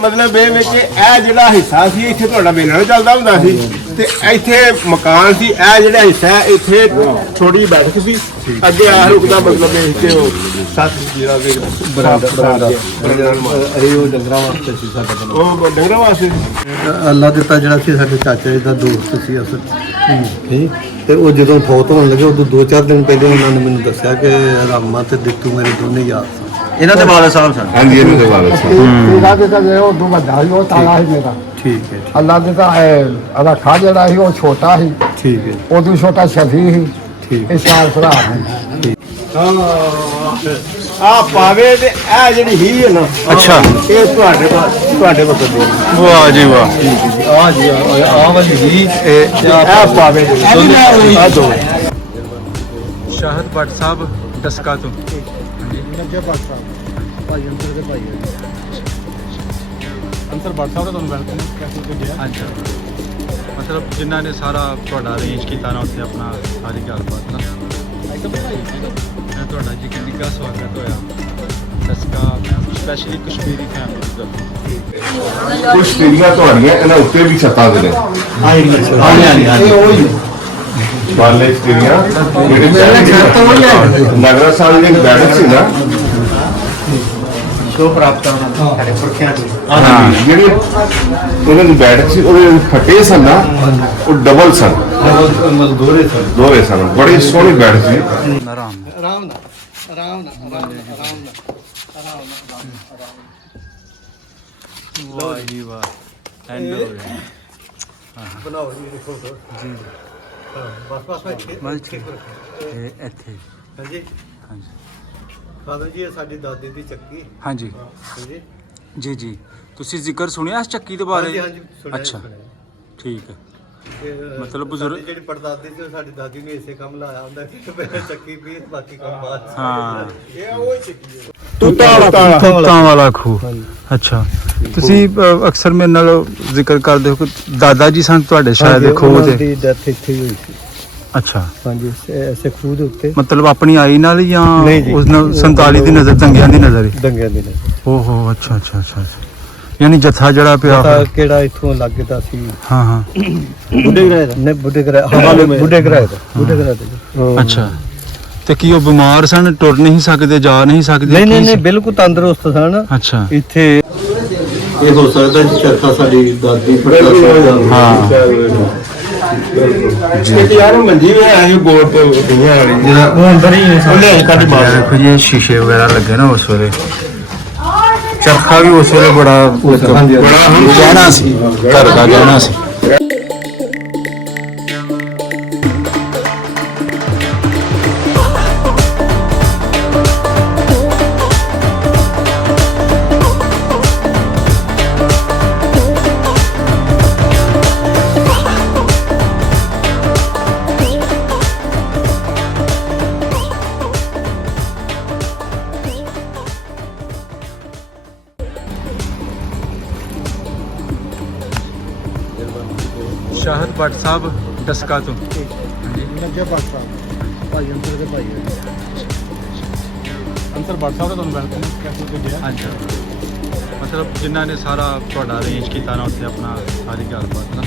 मतलब ये कि यह जिहड़ा हिस्सा सी इत्थे तुहाडा मेला चलदा हुंदा सी ते इत्थे मकान सी यह जिहड़ा हिस्सा है इत्थे थोड़ी जी बैठक सी अगे आ रुकदा मतलब इत्थे सत जिहड़ा बराबर डंगरां वास्ते सी साडा ओ डंगरां वास्ते अल्लाह दिता जिहड़ा सी साडे चाचा जी दा दोस्त सी असल ठीक ते ਉਹ ਜਦੋਂ ਫੌਤ ਹੋਣ ਲੱਗੇ ਉਦੋਂ 2-4 ਦਿਨ ਪਹਿਲੇ ਉਹਨਾਂ ਨੇ ਮੈਨੂੰ ਦੱਸਿਆ ਕਿ ਰਾਮਾ ਤੇ ਦਿੱਤੂ ਮੇਰੇ ਦੋਨੇ ਯਾਰ ਸਨ ਇਹਨਾਂ ਦੇ ਵਾਲਿਦ ਸਾਹਿਬ ਸਨ ਹਾਂਜੀ ਇਹਨਾਂ ਦੇ ਵਾਲਿਦ ਸਾਹਿਬ ਇਹਦਾ ਤੇ ਤਾਂ ਉਹ ਦੋ ਵੱਡਾ ਸੀ ਉਹ ਤਾਲਾ ਸੀ ਮੇਰਾ ਠੀਕ ਹੈ ਅੱਲਾ ਦੇ ਤਾਂ ਅਦਾ ਖਾ ਜਿਹੜਾ ਸੀ ਉਹ ਛੋਟਾ ਸੀ ਠੀਕ ਹੈ ਉਦੋਂ ਛੋਟਾ ਸ਼ਫੀ ਸੀ ਠੀਕ ਇਹ ਚਾਰ ਭਰਾ ਨੇ ਆ ਪਾਵੇ ਤੇ ਇਹ ਜਿਹੜੀ ਹੀ ਹੈ ਨਾ ਅੱਛਾ ਇਹ ਤੁਹਾਡੇ ਵਕਤ ਦੀ ਵਾਹ ਜੀ ਵਾਹ ਆ ਜੀ ਆ ਵਾਲੀ ਹੀ ਇਹ ਪਾਵੇ ਆ ਦੋ ਸ਼ਾਹਦ ਭੱਟ ਸਾਹਿਬ ਦਸਕਾ ਤੋਂ ਨੱਜੇ ਬਾਦਸ਼ਾਹ ਭਾਈ ਅੰਦਰ ਦੇ ਭਾਈ ਅੰਸਰ ਭੱਟ ਸਾਹਿਬ ਦਾ ਤੁਹਾਨੂੰ ਵੈਲਕਮ ਕੈਸੇ ਭੇਜਿਆ ਅੱਛਾ ਮਤਲਬ ਜਿਨ੍ਹਾਂ ਨੇ ਸਾਰਾ ਤੁਹਾਡਾ ਅਰੇਂਜ ਕੀਤਾ ਨਾ ਉੱਥੇ ਆਪਣਾ ਸਾਰੀ ਗੱਲਬਾਤ ਨਾ ਮੈਂ ਤੁਹਾਡਾ ਜੀ ਕਿੰਨਾ ਸਵਾਗਤ ਹੋਇਆ ਦਸਕਾ ਸਪੈਸ਼ਲੀ ਕਸ਼ਮੀਰੀ ਫੈਮਿਲੀ ਦਾ ਕੁਝ ਪੀੜੀਆਂ ਤੁਹਾਡੀਆਂ ਇਹਨਾਂ ਉੱਤੇ ਵੀ ਛੱਤਾਂ ਦੇ ਨੇ ਬਾਲੇ ਪੀੜੀਆਂ ਜਿਹੜੇ ਨਗਰ ਸਾਹਿਬ ਦੀ ਬੈਠਕ ਸੀ ਨਾ ਸ਼ੋ ਪ੍ਰਾਪਤ ਹੋਣਾ ਸਾਡੇ ਪੁਰਖਿਆਂ ਦੀ ਜਿਹੜੀ ਉਹਨਾਂ ਦੀ ਬੈਠਕ ਸੀ ਉਹਦੇ ਫੱਟੇ ਸਨ ਨਾ ਉਹ ਡਬਲ ਸਨ ਮਜ਼ਦੂਰੇ ਸਨ ਦੋਰੇ ਸਨ ਬੜੀ ਸੋਹਣੀ ਬੈਠਕ ਸੀ ਆਰਾਮ ਆਰਾਮ ਨਾਲ ਆਰਾਮ ਨਾਲ ਆਰਾਮ ਨਾਲ ਵਾਹ ਜੀ ਵਾਹ ਐਂਡ ਹੋ ਗਿਆ ਬਣਾਓ ਜੀ ਦੇਖੋ ਜੀ ਬਸ ਮਲ ਛੇ ਤੇ ਇੱਥੇ ਹਾਂਜੀ ਹਾਂਜੀ ਫਾਦਰ ਜੀ ਇਹ ਸਾਡੀ ਦਾਦੀ ਦੀ ਚੱਕੀ ਹਾਂਜੀ ਹਾਂਜੀ ਜੀ ਜੀ ਤੁਸੀਂ ਜ਼ਿਕਰ ਸੁਣਿਆ ਇਸ ਚੱਕੀ ਦੇ ਬਾਰੇ ਹਾਂਜੀ ਸੁਣਿਆ ਅੱਛਾ ਠੀਕ ਹੈ ਤੇ, ਮਤਲਬ ਬਜ਼ੁਰਗ- ਸਾਡੀ ਜਿਹੜੀ ਪੜਦਾਦੀ ਸੀ ਉਹ ਸਾਡੀ ਦਾਦੀ ਨੇ ਇਸੇ ਕੰਮ ਲਾਇਆ ਹੁੰਦਾ ਕਿ ਪਹਿਲਾਂ ਚੱਕੀ ਪੀਸ ਬਾਕੀ ਕੰਮ ਬਾਅਦ ਚ। ਹਾਂ ਤੁੱਤਾ ਤੁੱਤਾਂ ਵਾਲਾ ਖੂਹ ਅੱਛਾ ਤੁਸੀਂ ਅਕਸਰ ਮੇਰੇ ਨਾਲ ਜ਼ਿਕਰ ਕਰਦੇ ਹੋ ਕਿ ਦਾਦਾ ਜੀ ਸਨ ਤੁਹਾਡੇ ਸ਼ਾਇਦ ਖੂਹ ਉਹਨਾਂ ਤੇ ਦੀ ਡੈਥ ਇੱਥੇ ਹੀ ਹੋਈ ਸੀ ਅੱਛਾ ਹਾਂਜੀ ਐਸੇ ਖੂਹ ਦੇ ਉੱਤੇ ਮਤਲਬ ਆਪਣੀ ਆਈ ਨਾਲ ਜਾਂ ਨਹੀਂ ਜੀ। ਉਸ ਨਾਲ 47 ਦੀ ਨਜ਼ਰ ਦੰਗਿਆਂ ਦੀ ਨਜ਼ਰ ਹੀ ਦੰਗਿਆਂ ਦੀ ਨੇ ਓਹੋ ਅੱਛਾ ਅੱਛਾ ਅੱਛਾ ਯਾਨੀ ਜੱਥਾ ਜਿਹੜਾ ਪਿਆ ਤਾਂ ਹੋਇਆ। ਕਿਹੜਾ ਇੱਥੋਂ ਲੱਗਦਾ ਸੀ ਹਾਂ ਹਾਂ ਬੁੱਢੇ ਗਰਾਏ ਦਾ ਨਹੀਂ ਬੁੱਢੇ ਗਰਾਏ ਬੁੱਢੇ ਗਰਾਏ ਦਾ ਅੱਛਾ ਤੇ ਕੀ ਉਹ ਬਿਮਾਰ ਸਨ ਟੁਰ ਨਹੀਂ ਸਕਦੇ ਜਾ ਨਹੀਂ ਸਕਦੇ ਨਹੀਂ ਬਿਲਕੁਲ ਤੰਦਰੁਸਤ ਸਨ ਅੱਛਾ ਇੱਥੇ ਇਹ ਹੋ ਸਕਦਾ ਜੀ ਚਰਖਾ ਸਾਡੀ ਦਾਦੀ ਪੜਦਾਦੀ ਹਾਂ ਜੀ ਯਾਰ ਮੰਜੀ ਵੀ ਹੈ ਇਹ ਗੋਲ ਤੇ ਦੁਨੀਆ ਵਾਲੀ ਜਿਹੜਾ ਉਹ ਅੰਦਰ ਹੀ ਉਹਨੇ ਕੱਢ ਬਾਹਰ ਦੇਖੋ ਜੀ ਇਹ ਸ਼ੀਸ਼ੇ ਵਗੈਰਾ ਲੱਗੇ ਨਾ ਉਸ ਵੇਲੇ ਚਰਖਾ ਵੀ ਉਸ ਵੇਲੇ ਬੜਾ ਗਹਿਣਾ ਸੀ ਘਰ ਦਾ ਗਹਿਣਾ ਸੀ ਸ਼ਾਹਦ ਭੱਟ ਸਾਹਿਬ ਦਸਕਾ ਤੋਂ ਨੱਜੇ ਬਾਦਸ਼ਾਹ ਭਾਈ ਅੰਦਰ ਦੇ ਭਾਈ ਅੰਸਰ ਭੱਟ ਸਾਹਿਬ ਦਾ ਤੁਹਾਨੂੰ ਵੈਲਕਮ ਕੈਸੇ ਭੇਜਿਆ ਅੱਛਾ ਮਤਲਬ ਜਿਨ੍ਹਾਂ ਨੇ ਸਾਰਾ ਤੁਹਾਡਾ ਅਰੇਂਜ ਕੀਤਾ ਨਾ ਉੱਥੇ ਆਪਣਾ ਸਾਰੀ ਗੱਲਬਾਤ ਨਾ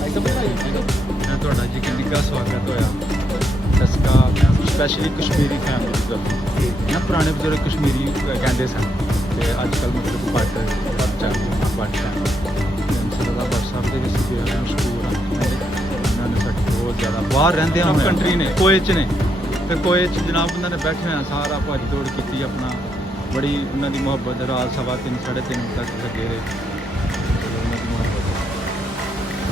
ਮੈਂ ਤੁਹਾਡਾ ਜੀ ਕਿੰਨਾ ਸਵਾਗਤ ਹੋਇਆ ਦਸਕਾ ਸਪੈਸ਼ਲੀ ਕਸ਼ਮੀਰੀ ਫੈਮਿਲੀ ਦਾ ਨਾ ਪੁਰਾਣੇ ਬਜ਼ੁਰਗ ਕਸ਼ਮੀਰੀ ਕਹਿੰਦੇ ਸਨ ਤੇ ਅੱਜ ਕੱਲ੍ਹ ਮਤਲਬ ਭੱਟ ਸਰਦਾਰ ਭੱਟ ਸਾਹਿਬ ਦੇ ਵਿੱਚ ਬੇਹੱਦ ਮਸ਼ਹੂਰ ਹਨ ਇਹਨਾਂ ਨੇ ਸਾਡੇ ਬਹੁਤ ਜ਼ਿਆਦਾ ਬਾਹਰ ਰਹਿੰਦੇ ਆ ਕੰਟਰੀ ਨੇ ਕੋਏ 'ਚ ਨੇ ਤੇ ਕੋਏ 'ਚ ਜਨਾਬ ਉਹਨਾਂ ਨੇ ਬੈਠੇ ਹੋਏ ਸਾਰਾ ਭੱਜ ਦੌੜ ਕੀਤੀ ਆਪਣਾ ਬੜੀ ਉਹਨਾਂ ਦੀ ਮੁਹੱਬਤ ਰਾਤ 3:30 3:30 ਤੱਕ ਲੱਗੇ ਰਹੇ ਉਹਨਾਂ ਦੀ ਮੁਹੱਬਤ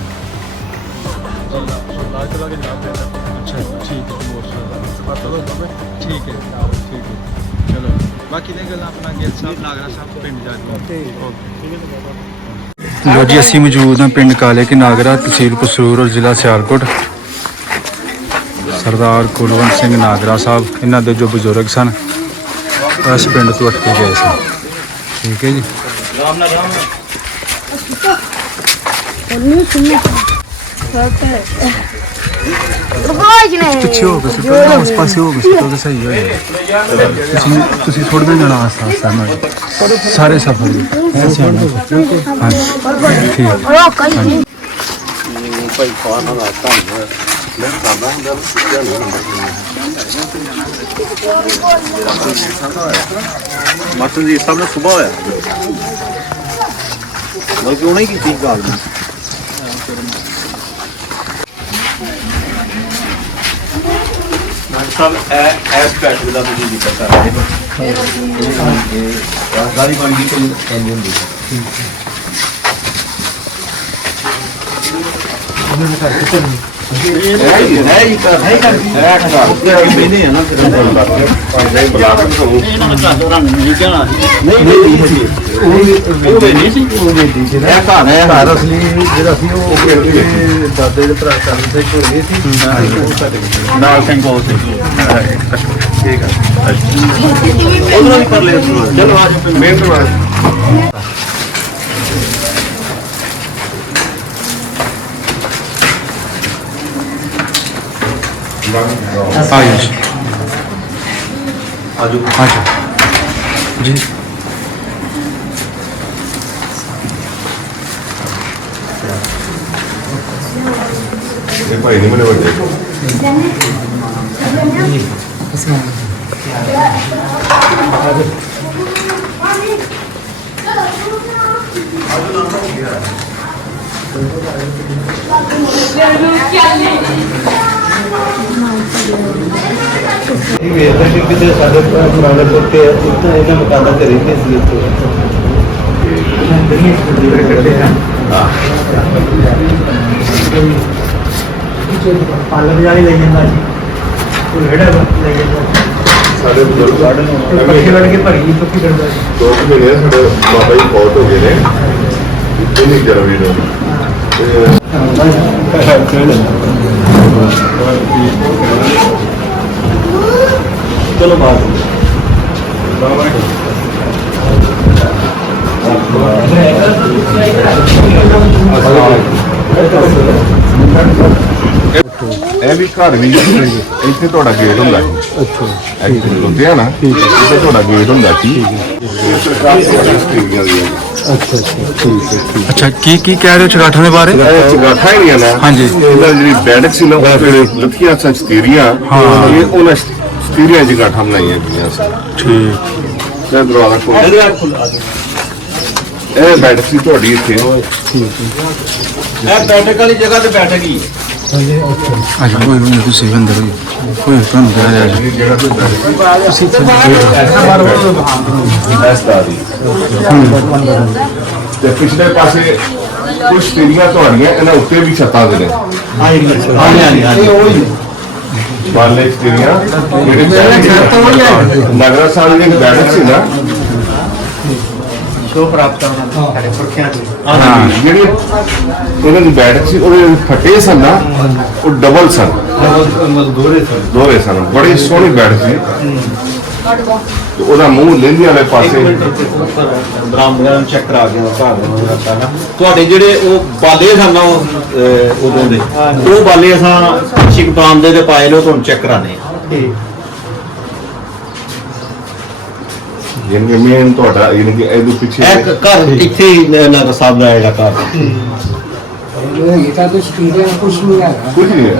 ਅੱਛਾ ਠੀਕ ਹੈ ਠੀਕ ਹੈ ਚਲੋ ਬਾਕੀ ਦੀਆਂ ਗੱਲਾਂ ਆਪਣਾ ਗਿੱਲ ਸਾਹਿਬ ਨਾਗਰਾ ਸਾਹਿਬ ਪਿੰਡ ਜਾ ਕੇ ਲੋ ਜੀ ਅਸੀਂ ਮੌਜੂਦ ਹਾਂ ਪਿੰਡ ਕਾਲੇ ਕੀ ਨਾਗਰਾ ਤਹਿਸੀਲ ਕਸੂਰ ਔਰ ਜ਼ਿਲ੍ਹਾ ਸਿਆਲਕੋਟ ਸਰਦਾਰ ਕੁਲਵੰਤ ਸਿੰਘ ਨਾਗਰਾ ਸਾਹਿਬ ਇਹਨਾਂ ਦੇ ਜੋ ਬਜ਼ੁਰਗ ਸਨ ਇਸ ਪਿੰਡ ਤੋਂ ਉੱਠ ਕੇ ਗਏ ਸਨ ਠੀਕ ਹੈ ਜੀ ਪਿੱਛੇ ਹੋ ਕੇ ਸੁੱਟੋ ਨਾ, ਉਸ ਪਾਸੇ ਹੋ ਕੇ ਸੁੱਟੋ ਤਾਂ ਸਹੀ ਹੋ ਜਾਏਗਾ। ਤੁਸੀਂ ਥੋੜਾ ਜਾਣਾ ਆਸਤਾ ਆਸਤਾ ਨਾਲ ਸਾਰੇ ਸਫਰ ਦੇ ਐਸੇ ਆਣਾ। ਹਾਂਜੀ ਠੀਕ। ਭਾਈ ਖਾਣਾ ਦਾ ਧੰਨਵਾਦ ਮੈਂ ਕਰਦਾ ਹੁੰਦਾ ਸਿੱਧਾ ਨਹੀਂ ਮਾਸਟਰ ਜੀ ਸਭ ਨੂੰ ਸੁਭਾ ਹੋਇਆ ਬਲਕਿ ਉਹਨੇ ਕੀ ਚੀਜ਼ ਗੱਲ ਨਹੀਂ ਸਭ ਐਸਪੈਕਟ ਦਾ ਤੁਸੀਂ ਜ਼ਿਕਰ ਕਰ ਰਹੇ ਹੋ ਰਾਜਦਾਰੀ ਬਣ ਗਈ ਕੋਈ ਕਹਿੰਦੇ ਹੁੰਦੇ ਘਰ ਅਸਲੀ ਜਿਹੜਾ ਸੀ ਉਹ ਦਾਦੇ ਦੇ ਭਰਾ ਕਰਦੇ ਘੋੜੇ ਸੀ ਨਾਲ ਸਿੰਘ ਕੋਲ ਸੀ ਠੀਕ ਹੈ ਉਹਨਾਂ ਵੀ ਕਰ ਲਿਆ ਚਲੋ ਆ ਜਾਓ ਮਿਹਨਤ ਨਾਲ आयुष ਆਜੋ अच्छा जी ਇਹ ਭਾਈ ਨਹੀਂ ਮੈਨੂੰ ਵੱਡੇ ਇਹ ਵੇਖਦਾ ਕਿ ਕਿਤੇ ਸਾਡੇ ਪੁਰਾਣੇ ਲੋਕੇ ਉੱਤੇ ਇਹਨਾਂ ਮਕਾਨਾਂ ਤੇ ਰਹਿੰਦੇ ਸੀ ਪਾਲਕ ਜਾਲੀ ਲਈ ਜਾਂਦਾ ਸੀ ਕੋਈ ਰੇੜਾ ਲਈ ਜਾਂਦਾ ਸਾਡੇ ਬਜ਼ੁਰਗ ਪੱਖੇ ਲੜ ਕੇ ਭਰੀ ਪੱਕੀ ਕਰਦਾ ਸੀ 2 ਮਹੀਨੇ ਸਾਡੇ ਬਾਬਾ ਜੀ ਬਹੁਤ ਹੋ ਗਏ ਨੇ ਇੰਨੀ ਜਰਵੀ ਨੂੰ ਚਲੋ ਬਾਤ ਇਹ ਵੀ ਘਰ ਵੀ ਇੱਥੇ ਤੁਹਾਡਾ ਗੇਟ ਹੁੰਦਾ ਸੀ ਅੱਛਾ ਇੱਥੇ ਹੁੰਦੇ ਆ ਨਾ ਇੱਥੇ ਤੁਹਾਡਾ ਗੇਟ ਹੁੰਦਾ ਸੀ ਸਰਕਾਰ ਤੁਹਾਡੀ ਸਟੇਡੀਆਂ ਦੀ अच्छा की कह रहे हो चगाठों के बारे ਚਗਾਠਾ ਹੀ ਨਹੀਂ ਆ ਨਾ ਹਾਂਜੀ। ਇਹਨਾਂ ਜਿਹੜੀ ਬੈਠਕ ਸੀ ਨਾ ਉਹ ਫਿਰ ਲੱਥੀਆਂ ਸੱਚ ਸਟੇਰੀਆਂ ਇਹ ਉਹਨਾਂ ਸਟੇਰੀਆਂ ਚਗਾਠਾ ਬਣਾਈਆਂ ਗਈਆਂ ਸੀ ठीक ਇਹ ਦਰਵਾਜ਼ਾ ਖੋਲ੍ਹ ਇਹ ਬੈਠਕ ਸੀ ਤੁਹਾਡੀ ਇੱਥੇ ਇਹ ਬੈਠਕ ਵਾਲੀ ਜਗ੍ਹਾ ਤੇ ਬੈਠਕ ਹੀ अच्छा कोई नहीं तो सही अंदर कोई काम करा जाए ਇਹ ਜਗ੍ਹਾ ਤੇ ਬੈਠਕ ਸੀ ਤੇ ਪਿਛਲੇ ਪਾਸੇ ਕੁਝ ਸਟੇਰੀਆਂ ਤੁਹਾਡੀਆਂ ਇਹਨਾਂ ਉੱਤੇ ਵੀ ਛੱਤਾਂ ਦੇ ਨੇ ਬਾਲੇ ਸਟੇਰੀਆਂ ਜਿਹੜੇ ਨਗਰ ਸਾਹਿਬ ਦੀ ਬੈਠਕ ਸੀ ਨਾ ਸ਼ੋ ਪ੍ਰਾਪਤ ਕਰਨਾ ਸਾਡੇ ਪੁਰਖਿਆਂ ਦੀ ਜਿਹੜੀ ਇਹਨਾਂ ਦੀ ਬੈਠਕ ਸੀ ਉਹਦੇ ਫਟੇ ਸਨ ਨਾ ਉਹ ਡਬਲ ਸਨ ਦੋਹਰੇ ਸਨ ਬੜੀ ਸੋਹਣੀ ਬੈਠਕ ਸੀ ਤੇ ਉਹਦਾ ਮੂੰਹ ਲਹਿੰਦੀ ਵਾਲੇ ਪਾਸੇ ਬ੍ਰਾਹਮਣਾਂ ਚੈੱਕ ਕਰਾ ਕੇ ਘਰ ਤੁਹਾਡੇ ਜਿਹੜੇ ਉਹ ਬਾਲੇ ਸਨ ਨਾ ਉਦੋਂ ਦੇ ਉਹ ਬਾਲੇ ਅਸਾਂ ਸ਼ਿਕ ਬਰਾਮਦੇ ਦੇ ਪਾਏ ਨੇ ਤੁਹਾਨੂੰ ਚੈੱਕ ਕਰਾਣੇ ਯਾਨੀ ਮੇਨ ਤੁਹਾਡਾ ਯਾਨੀ ਕਿ ਇਹਦੇ ਪਿੱਛੇ ਇੱਕ ਘਰ ਇੱਥੇ ਹੀ ਨਗਰ ਸਾਹਿਬ ਦਾ ਜਿਹੜਾ ਘਰ ये तो कुछ नहीं है ਕੁਝ ਨਹੀਂ ਹੈ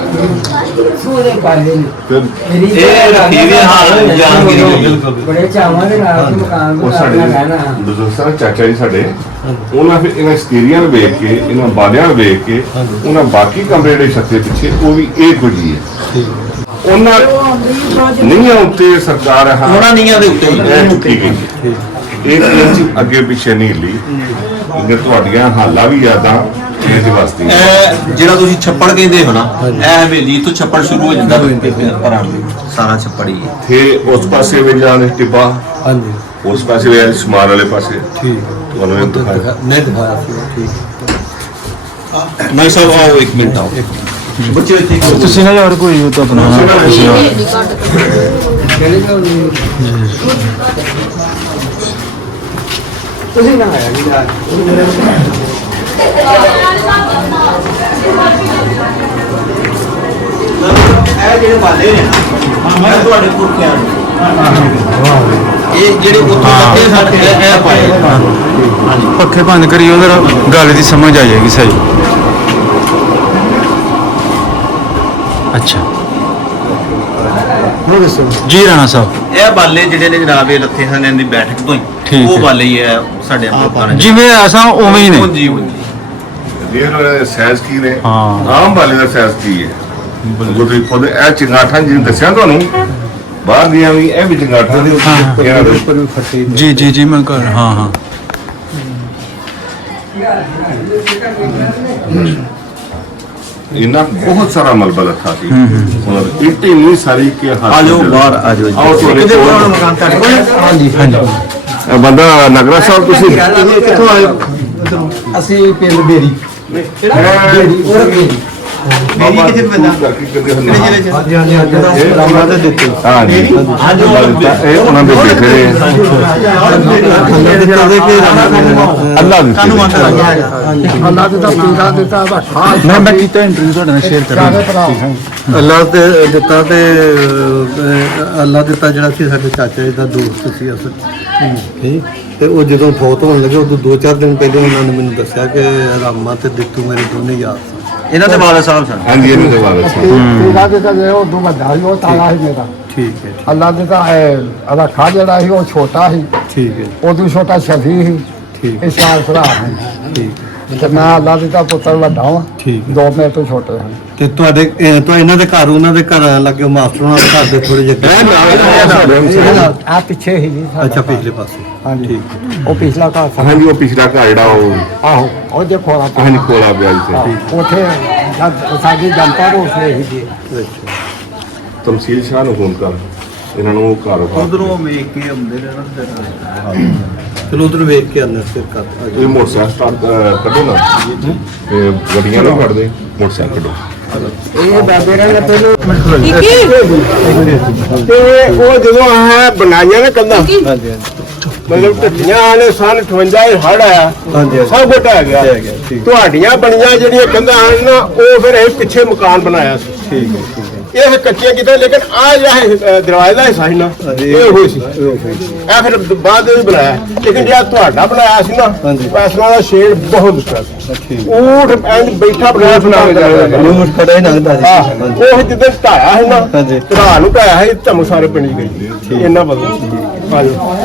सूर्य पाले ਫਿਰ ਇਹ ਰੱਖੀਵੇ ਹਾਂ ਜਾਣਗੀਰੀ बड़े चावल के नाम मकान ਉਹ ਸਾਡੇ ਬਜ਼ੁਰਗ ਸਨ ਚਾਚਾ ਜੀ ਸਾਡੇ ਉਹਨਾਂ ਫਿਰ ਇਹਨਾਂ ਸਟੇਰੀਆਂ ਨੂੰ ਵੇਖ ਕੇ ਇਹਨਾਂ ਬਾਲਿਆਂ ਨੂੰ ਵੇਖ ਕੇ ਉਹਨਾਂ ਬਾਕੀ ਕਮਰੇ ਜਿਹੜੇ ਛੱਤੇ ਪਿੱਛੇ ਉਹ ਵੀ ਇਹ ਕੁਝ ਹੀ ਹੈ ਉਹਨਾਂ ਨਹੀਂ ਉੱਤੇ ਸਰਕਾਰ ਉਹਨਾਂ ਨੀਆਂ ਦੇ ਉੱਤੇ ਹੀ ਇਹ ਚੁੱਕੀ ਗਈ ਇਹ ਇੰਚ ਅੱਗੇ ਪਿੱਛੇ ਨਹੀਂ ਹਿੱਲੀ ਇਹ ਤੁਹਾਡੀਆਂ ਹਾਲਾਂ ਵੀ ਯਾਦਾਂ ਇਹਦੇ ਵਾਸਤੇ ਇਹ ਜਿਹੜਾ ਤੁਸੀਂ ਛੱਪੜ ਕਹਿੰਦੇ ਹੋ ਨਾ ਇਹ ਹਵੇਲੀ ਤੋਂ ਛੱਪੜ ਸ਼ੁਰੂ ਹੋ ਜਾਂਦਾ ਪਰਾਂ ਸਾਰਾ ਛੱਪੜ ਹੀ ਹੈ ਤੇ ਉਸ ਪਾਸੇ ਵੀ ਜਾਣ ਟਿੱਬਾ ਹਾਂਜੀ ਉਸ ਪਾਸੇ ਵੀ ਸਮਾਨ ਵਾਲੇ ਪਾਸੇ ਠੀਕ ਤੁਹਾਨੂੰ ਇਹ ਦਿਖਾਇਆ ਨਹੀਂ ਦਿਖਾਇਆ ਸੀ ਠੀਕ ਮੈਂ ਸਭ ਆਓ ਇੱਕ ਮਿੰਟ ਆਓ ਬੱਚੇ ਇੱਥੇ ਤੁਸੀਂ ਨਾ ਯਾਰ ਕੋਈ ਉਹ ਤਾਂ ਆਪਣਾ ਤੁਸੀਂ ਨਾ ਆਇਆ नहीं ਇਹ ਜਿਹੜੇ ਬਾਲੇ ਨੇ ਨਾ ਇਹ ਤੁਹਾਡੇ ਪੁਰਖਿਆਂ ਨੇ ਇਹ ਜਿਹੜੇ ਉੱਥੇ ਲੱਗੇ ਸਾਡੇ ਇਹ ਪਾਏ ਪੱਖੇ ਬੰਦ ਕਰੀ ਉਧਰ ਗੱਲ ਦੀ ਸਮਝ ਆ ਜਾਏਗੀ ਸਹੀ। ਅੱਛਾ ਜੀ ਰਾਣਾ ਸਾਹਿਬ ਇਹ ਬਾਲੇ ਜਿਹੜੇ ਨੇ ਜਨਾਬ ਇਹ ਲੱਥੇ ਹਨ ਦੀ ਬੈਠਕ ਤੋਂ ਠੀਕ ਹੀ ਹੈ। ਉਹ ਬਾਲੇ ਹੀ ਹੈ ਸਾਡੇ ਅੰਦਰ ਨੇ ਜਿਵੇਂ ਐਸਾ ਉਵੇਂ ਹੀ ਨੇ। ਜੀ ਦੇਰ ਸਾਈਜ਼ ਕੀ ਨੇ ਹਾਂ। ਆਮ ਵਾਲੇ ਦਾ ਸਾਈਜ਼ ਕੀ ਹੈ ਤੁਸੀਂ ਖੁਦ ਇਹ ਚਿੰਗਾਠਾਂ ਜਿਹਨੂੰ ਦੱਸਿਆ ਤੁਹਾਨੂੰ ਬਾਹਰ ਦੀਆਂ ਵੀ ਇਹ ਵੀ ਚਿੰਗਾਠਾਂ ਦੇ ਉੱਤੇ ਇਹਨਾਂ ਦੇ ਉੱਪਰ ਵੀ ਫੱਟੇ ਜੀ ਜੀ ਜੀ ਮੈਂ ਕਰ ਹਾਂ ਹਾਂ ਇਹਨਾਂ ਬਹੁਤ ਸਾਰਾ ਮਲਬਾ ਲੱਥਾ ਸੀ ਔਰ ਇੱਟੇ ਨਹੀਂ ਸਾਰੀ ਕੇ ਹੱਥ ਆ ਜਾਓ ਬਾਹਰ ਆ ਜਾਓ ਆਓ ਤੁਹਾਡੇ ਕਿਹਦੇ ਕੋਲ ਕੋਲ ਮਕਾਨ ਤੁਹਾਡੇ ਕੋਲ ਹਾਂਜੀ ਹਾਂਜੀ ਇਹ ਬੰਦਾ ਨਗਰਾ ਸਾਹਿਬ ਤੁਸੀਂ ਕਿੱਥੋਂ ਆਏ ਅਸੀਂ ਪਿੰਡ ਬੇਰੀ ਬੇਰੀ ਉਹ ਬੇਰੀ ਮੇਰੀ ਕਿੱਥੇ ਬੰਦਾ ਹਾਂਜੀ ਹਾਂਜੀ ਹਾਂਜੀ ਰਾਮਾ ਦੇ ਦਿੱਤੇ ਹਾਂ ਜੀ ਇਹ ਉਹਨਾਂ ਦੇ ਬੇਟੇ ਅੱਲਾ ਦੇ ਦਿੱਤੇ ਕਿ ਅੱਲਾ ਦੀ ਅੱਲਾ ਦੇ ਤਾਂ ਪੀਰਾ ਦਿੱਤਾ ਮੈਂ ਕੀਤਾ ਇੰਟਰਵਿਊ ਤੁਹਾਡੇ ਨਾਲ ਸ਼ੇਅਰ ਕਰਾਂਗਾ। ਅੱਲਾ ਤੇ ਦਿੱਤਾ ਤੇ ਅੱਲਾ ਦਿੱਤਾ ਜਿਹੜਾ ਸੀ ਸਾਡੇ ਚਾਚਾ ਜੀ ਦਾ ਦੋਸਤ ਸੀ ਅਸਲ ਠੀਕ ਤੇ ਉਹ ਜਦੋਂ ਫੌਤ ਹੋਣ ਲੱਗੇ ਉਦੋਂ 2-4 ਦਿਨ ਪਹਿਲੇ ਉਹਨਾਂ ਨੇ ਮੈਨੂੰ ਦੱਸਿਆ ਕਿ ਰਾਮਾ ਤੇ ਦਿੱਤੂ ਮੇਰੇ ਦੋਨੇ ਯਾਰ ਸਨ। ਇਹਨਾਂ ਦੇ ਵਾਲੇ ਸਾਹਿਬ ਸਨ ਹਾਂਜੀ ਇਹਨਾਂ ਦੇ ਬਾਰੇ ਪੀਰਾ ਦੇ ਤਾਂ ਉਹ ਦੋ ਵੱਡਾ ਸੀ ਉਹ ਤਾਲਾ ਸੀ ਮੇਰਾ ਠੀਕ ਹੈ ਅੱਲਾ ਦੇ ਤਾਂ ਰੱਖਾ ਜਿਹੜਾ ਸੀ ਉਹ ਛੋਟਾ ਸੀ ਠੀਕ ਹੈ ਉਦੋਂ ਛੋਟਾ ਸ਼ਫੀ ਸੀ ਠੀਕ ਇਹ ਚਾਰ ਭਰਾ ਨੇ ਠੀਕ ਤੇ ਮੈਂ ਅੱਲਾ ਦੇ ਤਾਂ ਪੁੱਤਰ ਵੱਡਾ ਹਾਂ ਠੀਕ ਦੋ ਮੇਰੇ ਤੋਂ ਛੋਟੇ ਹਨ ਤੇ ਤੁਹਾਡੇ ਤਾਂ ਇਹਨਾਂ ਦੇ ਘਰ ਉਹਨਾਂ ਦੇ ਘਰ ਲੱਗੇ ਮਾਸਟਰਾਂ ਦੇ ਘਰ ਦੇ ਥੋੜੇ ਜਿਹੇ ਆ ਪਿੱਛੇ ਹੀ ਜੀ ਸਾਡਾ ਅੱਛਾ ਘਰ। ਪਿਛਲੇ ਪਾਸੇ ਹਾਂਜੀ ਠੀਕ ਉਹ ਪਿਛਲਾ ਘਰ ਸੀ ਹਾਂਜੀ ਉਹ ਪਿਛਲਾ ਘਰ ਜਿਹੜਾ ਉਹ ਆਹੋ ਉਹ ਦੇਖੋ ਰਾ ਹਾਂਜੀ ਕੋਲਾ ਪਿਆ ਜਿੱਥੇ ਉੱਥੇ ਸਾਡੀ ਜਨਤਾ ਨੂੰ ਉਸੇ ਹੀ ਜੀ ਤਮਸੀਲ ਸ਼ਾਹ ਨੂੰ ਫੋਨ ਕਰ ਇਹਨਾਂ ਨੂੰ ਘਰ ਉਧਰੋਂ ਵੇਖ ਕੇ ਆਉਂਦੇ ਨੇ ਨਾ ਚਲੋ ਉਧਰ ਵੇਖ ਕੇ ਆਨੇ ਫਿਰ ਕਰ ਇਹ ਮੋਟਰਸਾਈਕਲ ਸਟਾਰਟ ਕੱਢੋ ਨਾ ਤੇ ਗੱਡੀਆਂ ਨੂੰ ਕੱਢ ਦੇ ਮੋਟਰਸਾਈਕਲ ਕੱਢੋ ਇਹ ਬਾਬੇ ਨੇ ਪਹਿਲਾਂ ਤੇ ਉਹ ਜਦੋਂ ਆਹ ਬਣਾਈਆਂ ਨਾ ਕੰਧਾਂ ਮਤਲਬ ਢੱਠੀਆਂ ਨੇ ਸਨ 58 ਇਹ ਹੜ ਆਇਆ ਹਾਂਜੀ ਸਭ ਕੁਝ ਢਹਿ ਗਿਆ ਤੁਹਾਡੀਆਂ ਬਣੀਆਂ ਜਿਹੜੀਆਂ ਕੰਧਾਂ ਹਨ ਨਾ ਉਹ ਫਿਰ ਇਹ ਪਿੱਛੇ ਮਕਾਨ ਬਣਾਇਆ ਸੀ ਠੀਕ ਹੈ ਠੀਕ ਹੈ ਇਹ ਕੱਚੀਆਂ ਕੀਤਾ ਲੇਕਿਨ ਆ ਜਿਹੜਾ ਦਰਵਾਜ਼ੇ ਦਾ ਹਿੱਸਾ ਸੀ ਨਾ ਇਹ ਹੋਈ ਸੀ ਇਹ ਫਿਰ ਬਾਅਦ ਵਿੱਚ ਬਣਾਇਆ ਲੇਕਿਨ ਜਿਹੜਾ ਤੁਹਾਡਾ ਬਣਾਇਆ ਸੀ ਨਾ ਪੈਸਾ ਦਾ ਸ਼ੇਡ ਬਹੁਤ ਉੱਚਾ ਸੀ ਊਠ ਐਂ ਬੈਠਾ ਬਣਾਇਆ ਬਣਾਇਆ ਲੋਟ ਖੜਾ ਹੀ ਲੱਗਦਾ ਸੀ ਉਹ ਜਿੱਦਾਂ ਢਾਇਆ ਸੀ ਨਾ ਹਾਂਜੀ ਧਰਾ ਨੂੰ ਢਾਇਆ ਸੀ ਧਮ ਸਾਰੇ ਪਿੰਡ ਗਈ ਇੰਨਾ ਬਦਲ ਆ ਜਾਓ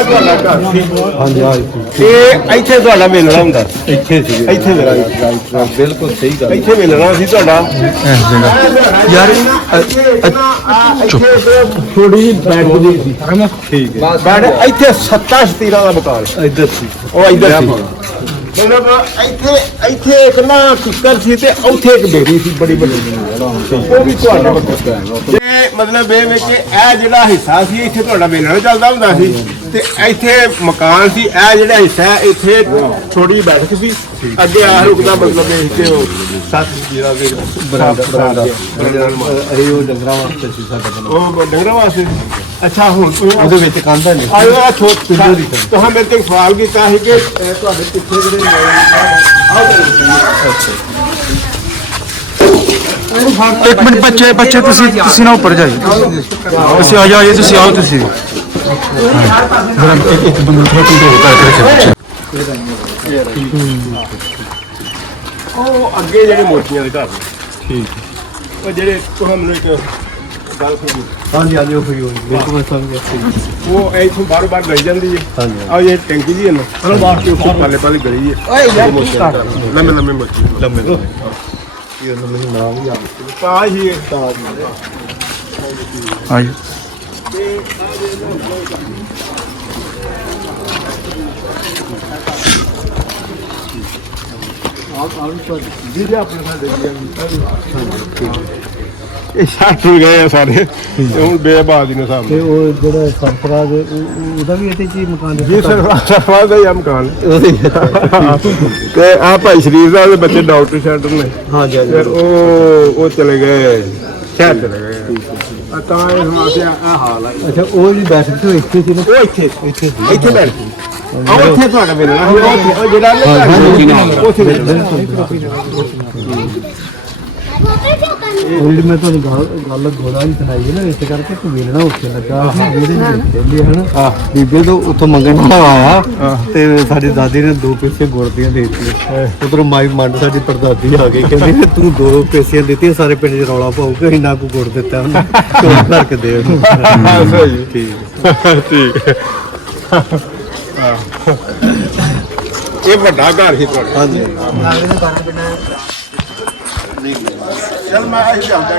ਹਾਂਜੀ ਹਾਂ ਇਹ ਇੱਥੇ ਤੁਹਾਡਾ ਮਿਲਣਾ ਹੁੰਦਾ ਇੱਥੇ ਸੀ ਇੱਥੇ ਮੇਰਾ ਬਿਲਕੁਲ ਸਹੀ ਗੱਲ ਇੱਥੇ ਮਿਲਣਾ ਸੀ ਤੁਹਾਡਾ ਯਾਰ ਥੋੜੀ ਜਿਹੀ ਬੈਠ ਗਈ ਸੀ ਠੀਕ ਹੈ ਬੈਠ ਇੱਥੇ 7 ਸ਼ਤੀਰਾਂ ਦਾ ਮਕਾਨ ਇੱਧਰ ਸੀ ਉਹ ਇੱਧਰ ਸੀ ਮਤਲਬ ਇੱਥੇ ਇੱਕ ਨਾ ਕੁੱਕਰ ਸੀ ਤੇ ਉੱਥੇ ਇੱਕ ਬੇੜੀ ਸੀ ਬੜੀ ਵੱਡੀ ਉਹ ਵੀ ਤੁਹਾਡਾ ਜੇ ਮਤਲਬ ਇਹ ਵਿੱਚ ਇਹ ਜਿਹੜਾ ਹਿੱਸਾ ਸੀ ਇੱਥੇ ਤੁਹਾਡਾ ਮੇਲਾ ਚੱਲਦਾ ਹੁੰਦਾ ਸੀ ਤੇ ਇੱਥੇ ਮਕਾਨ ਸੀ ਇਹ ਜਿਹੜਾ ਹਿੱਸਾ ਹੈ, ਇੱਥੇ ਥੋੜੀ ਜਿਹੀ ਬੈਠਕ ਸੀ ਅੱਗੇ ਆ ਰੁਕਦਾ ਮਤਲਬ ਇਹ ਕਿ ਉਹ 7 ਜਿਹੜਾ ਦੇ ਬਰਾਂਡਾ ਇਹ ਉਹ ਡੰਗਰਾਂ ਵਾਸਤੇ ਸੀ ਸਾਡੇ ਕੋਲ ਉਹ ਡੰਗਰਾਂ ਵਾਸਤੇ ਅੱਛਾ ਹੁਣ ਉਹਦੇ ਵਿੱਚ ਕੰਧਾਂ ਨੇ ਆਇਓ ਆ ਛੋਟੀ ਤੁਸੀਂ ਮੇਰੇ ਤੋਂ ਸਵਾਲ ਕੀਤਾ ਸੀ ਕਿ ਤੁਹਾਡੇ ਪਿੱਛੇ ਜਿਹੜੇ ਇੱਕ ਮਿੰਟ ਬੱਚੇ ਤੁਸੀਂ ਨਾ ਉੱਪਰ ਜਾਈਏ ਤੁਸੀਂ ਆ ਜਾਓ ਤੁਸੀਂ ਆਓ ਤੁਸੀਂ ਇੱਕ ਬੰਦਾ ਥੋੜਾ ਕੰਟਰੋਲ ਕਰਕੇ ਉਹ ਅੱਗੇ ਜਿਹੜੇ ਮੋਤੀਆਂ ਦੇ ਘਰ ਠੀਕ ਉਹ ਜਿਹੜੇ ਤੁਹਾਨੂੰ ਮੈਨੂੰ ਇੱਕ ਗੱਲ ਸੁਣੀ ਹਾਂਜੀ ਹਾਂਜੀ ਉਹ ਹੋਈ ਬਿਲਕੁਲ ਮੈਂ ਸਮਝ ਗਿਆ ਉਹ ਇੱਥੋਂ ਬਾਹਰ ਗਈ ਜਾਂਦੀ ਹੈ ਹਾਂਜੀ ਆ ਇਹ ਟੈਂਕੀ ਜੀ ਹੈ ਨਾ ਚਲੋ ਬਾਹਰ ਕੇ ਉੱਪਰ ਪਾਲੇ ਗਈ ਹੈ ਓਏ ਯਾਰ ਕੀ ਕਰ ਲੰਮੇ ਮੋਤੀ ਲੰਮੇ ਇਹ ਮੈਨੂੰ ਨਾਮ ਵੀ ਯਾਦ ਤਾਂ ਹੀ ਆਈ ਇਹ ਛੱਟ ਗਏ ਆ ਸਾਰੇ ਤੇ ਹੁਣ ਬੇਬਾਦੀ ਨੇ ਤੇ ਸਾਹਮਣੇ ਉਹ ਜਿਹੜਾ ਸਰਫਰਾਜ਼ ਉਹਦਾ ਵੀ ਇਹਦੇ ਚ ਹੀ ਮਕਾਨ ਜੀ ਸਰਫਰਾਜ਼ ਦਾ ਹੀ ਆ ਮਕਾਨ ਉਹਦੇ ਤੇ ਆ ਭਾਈ ਸ਼ਰੀਫ ਦਾ ਦੇ ਬੱਚੇ ਡਾਕਟਰ ਸੈਂਟਰ ਨੇ ਹਾਂਜੀ ਹਾਂਜੀ ਫਿਰ ਉਹ ਚਲੇ ਗਏ ਸ਼ਹਿਰ ਚਲੇ ਗਏ ਆ ਤਾਂ ਇਹ ਸਮੱਸਿਆ ਆ ਹਾਲ ਆ ਅੱਛਾ ਉਹ ਜਿਹੜੀ ਬੈਠਕ ਸੀ ਉਹ ਇੱਥੇ ਸੀ ਨਾ ਉਹ ਇੱਥੇ ਇੱਥੇ ਸੀ ਇੱਥੇ ਬੈਠ ਉੱਥੇ ਤੁਹਾਡਾ ਮਿਲਣਾ ਸੀ, ਉਹ ਜਿਹੜਾ ਉੱਥੇ ਮਿਲਣਾ। ਜਿਹੜੀ ਮੈਂ ਤੁਹਾਨੂੰ ਗੱਲ ਗੋੜਾ ਹੀ ਸੁਣਾਈ ਹੈ ਨਾ, ਇਸ ਕਰਕੇ ਤੂੰ ਵੇਲਣਾ ਉੱਥੇ ਲੱਗਾ ਜਿਹਦੇ ਨੇ ਹਨਾ ਬੀਬੇ ਤੋਂ ਉੱਥੋਂ ਮੰਗਣ ਆਇਆ ਤੇ ਸਾਡੀ ਦਾਦੀ ਨੇ 2 ਪੈਸੇ ਗੁੜ ਦੀਆਂ ਦੇ ਦਿੱਤੀਆਂ। ਉਧਰੋਂ ਮਾਈ ਮੰਡ ਸਾਡੀ ਪੜਦਾਦੀ ਆ ਗਈ, ਕਹਿੰਦੀ ਤੂੰ 2 ਪੈਸੇ ਦਿੱਤੀਆਂ, ਸਾਰੇ ਪਿੰਡ 'ਚ ਰੌਲਾ ਪਾਊਗਾ ਇੰਨਾ ਕੁ ਗੁੜ ਦਿੱਤਾ ਉਹਨੇ, ਚੋਰ ਭਰ ਕੇ ਦੇ ਉਹਨੂੰ। ਠੀਕ ਇਹ ਵੱਡਾ ਘਰ ਸੀ ਤੁਹਾਡਾ। ਹਾਂਜੀ ਚਲ ਮੈਂ ਆਹੀ ਚੱਲਦਾ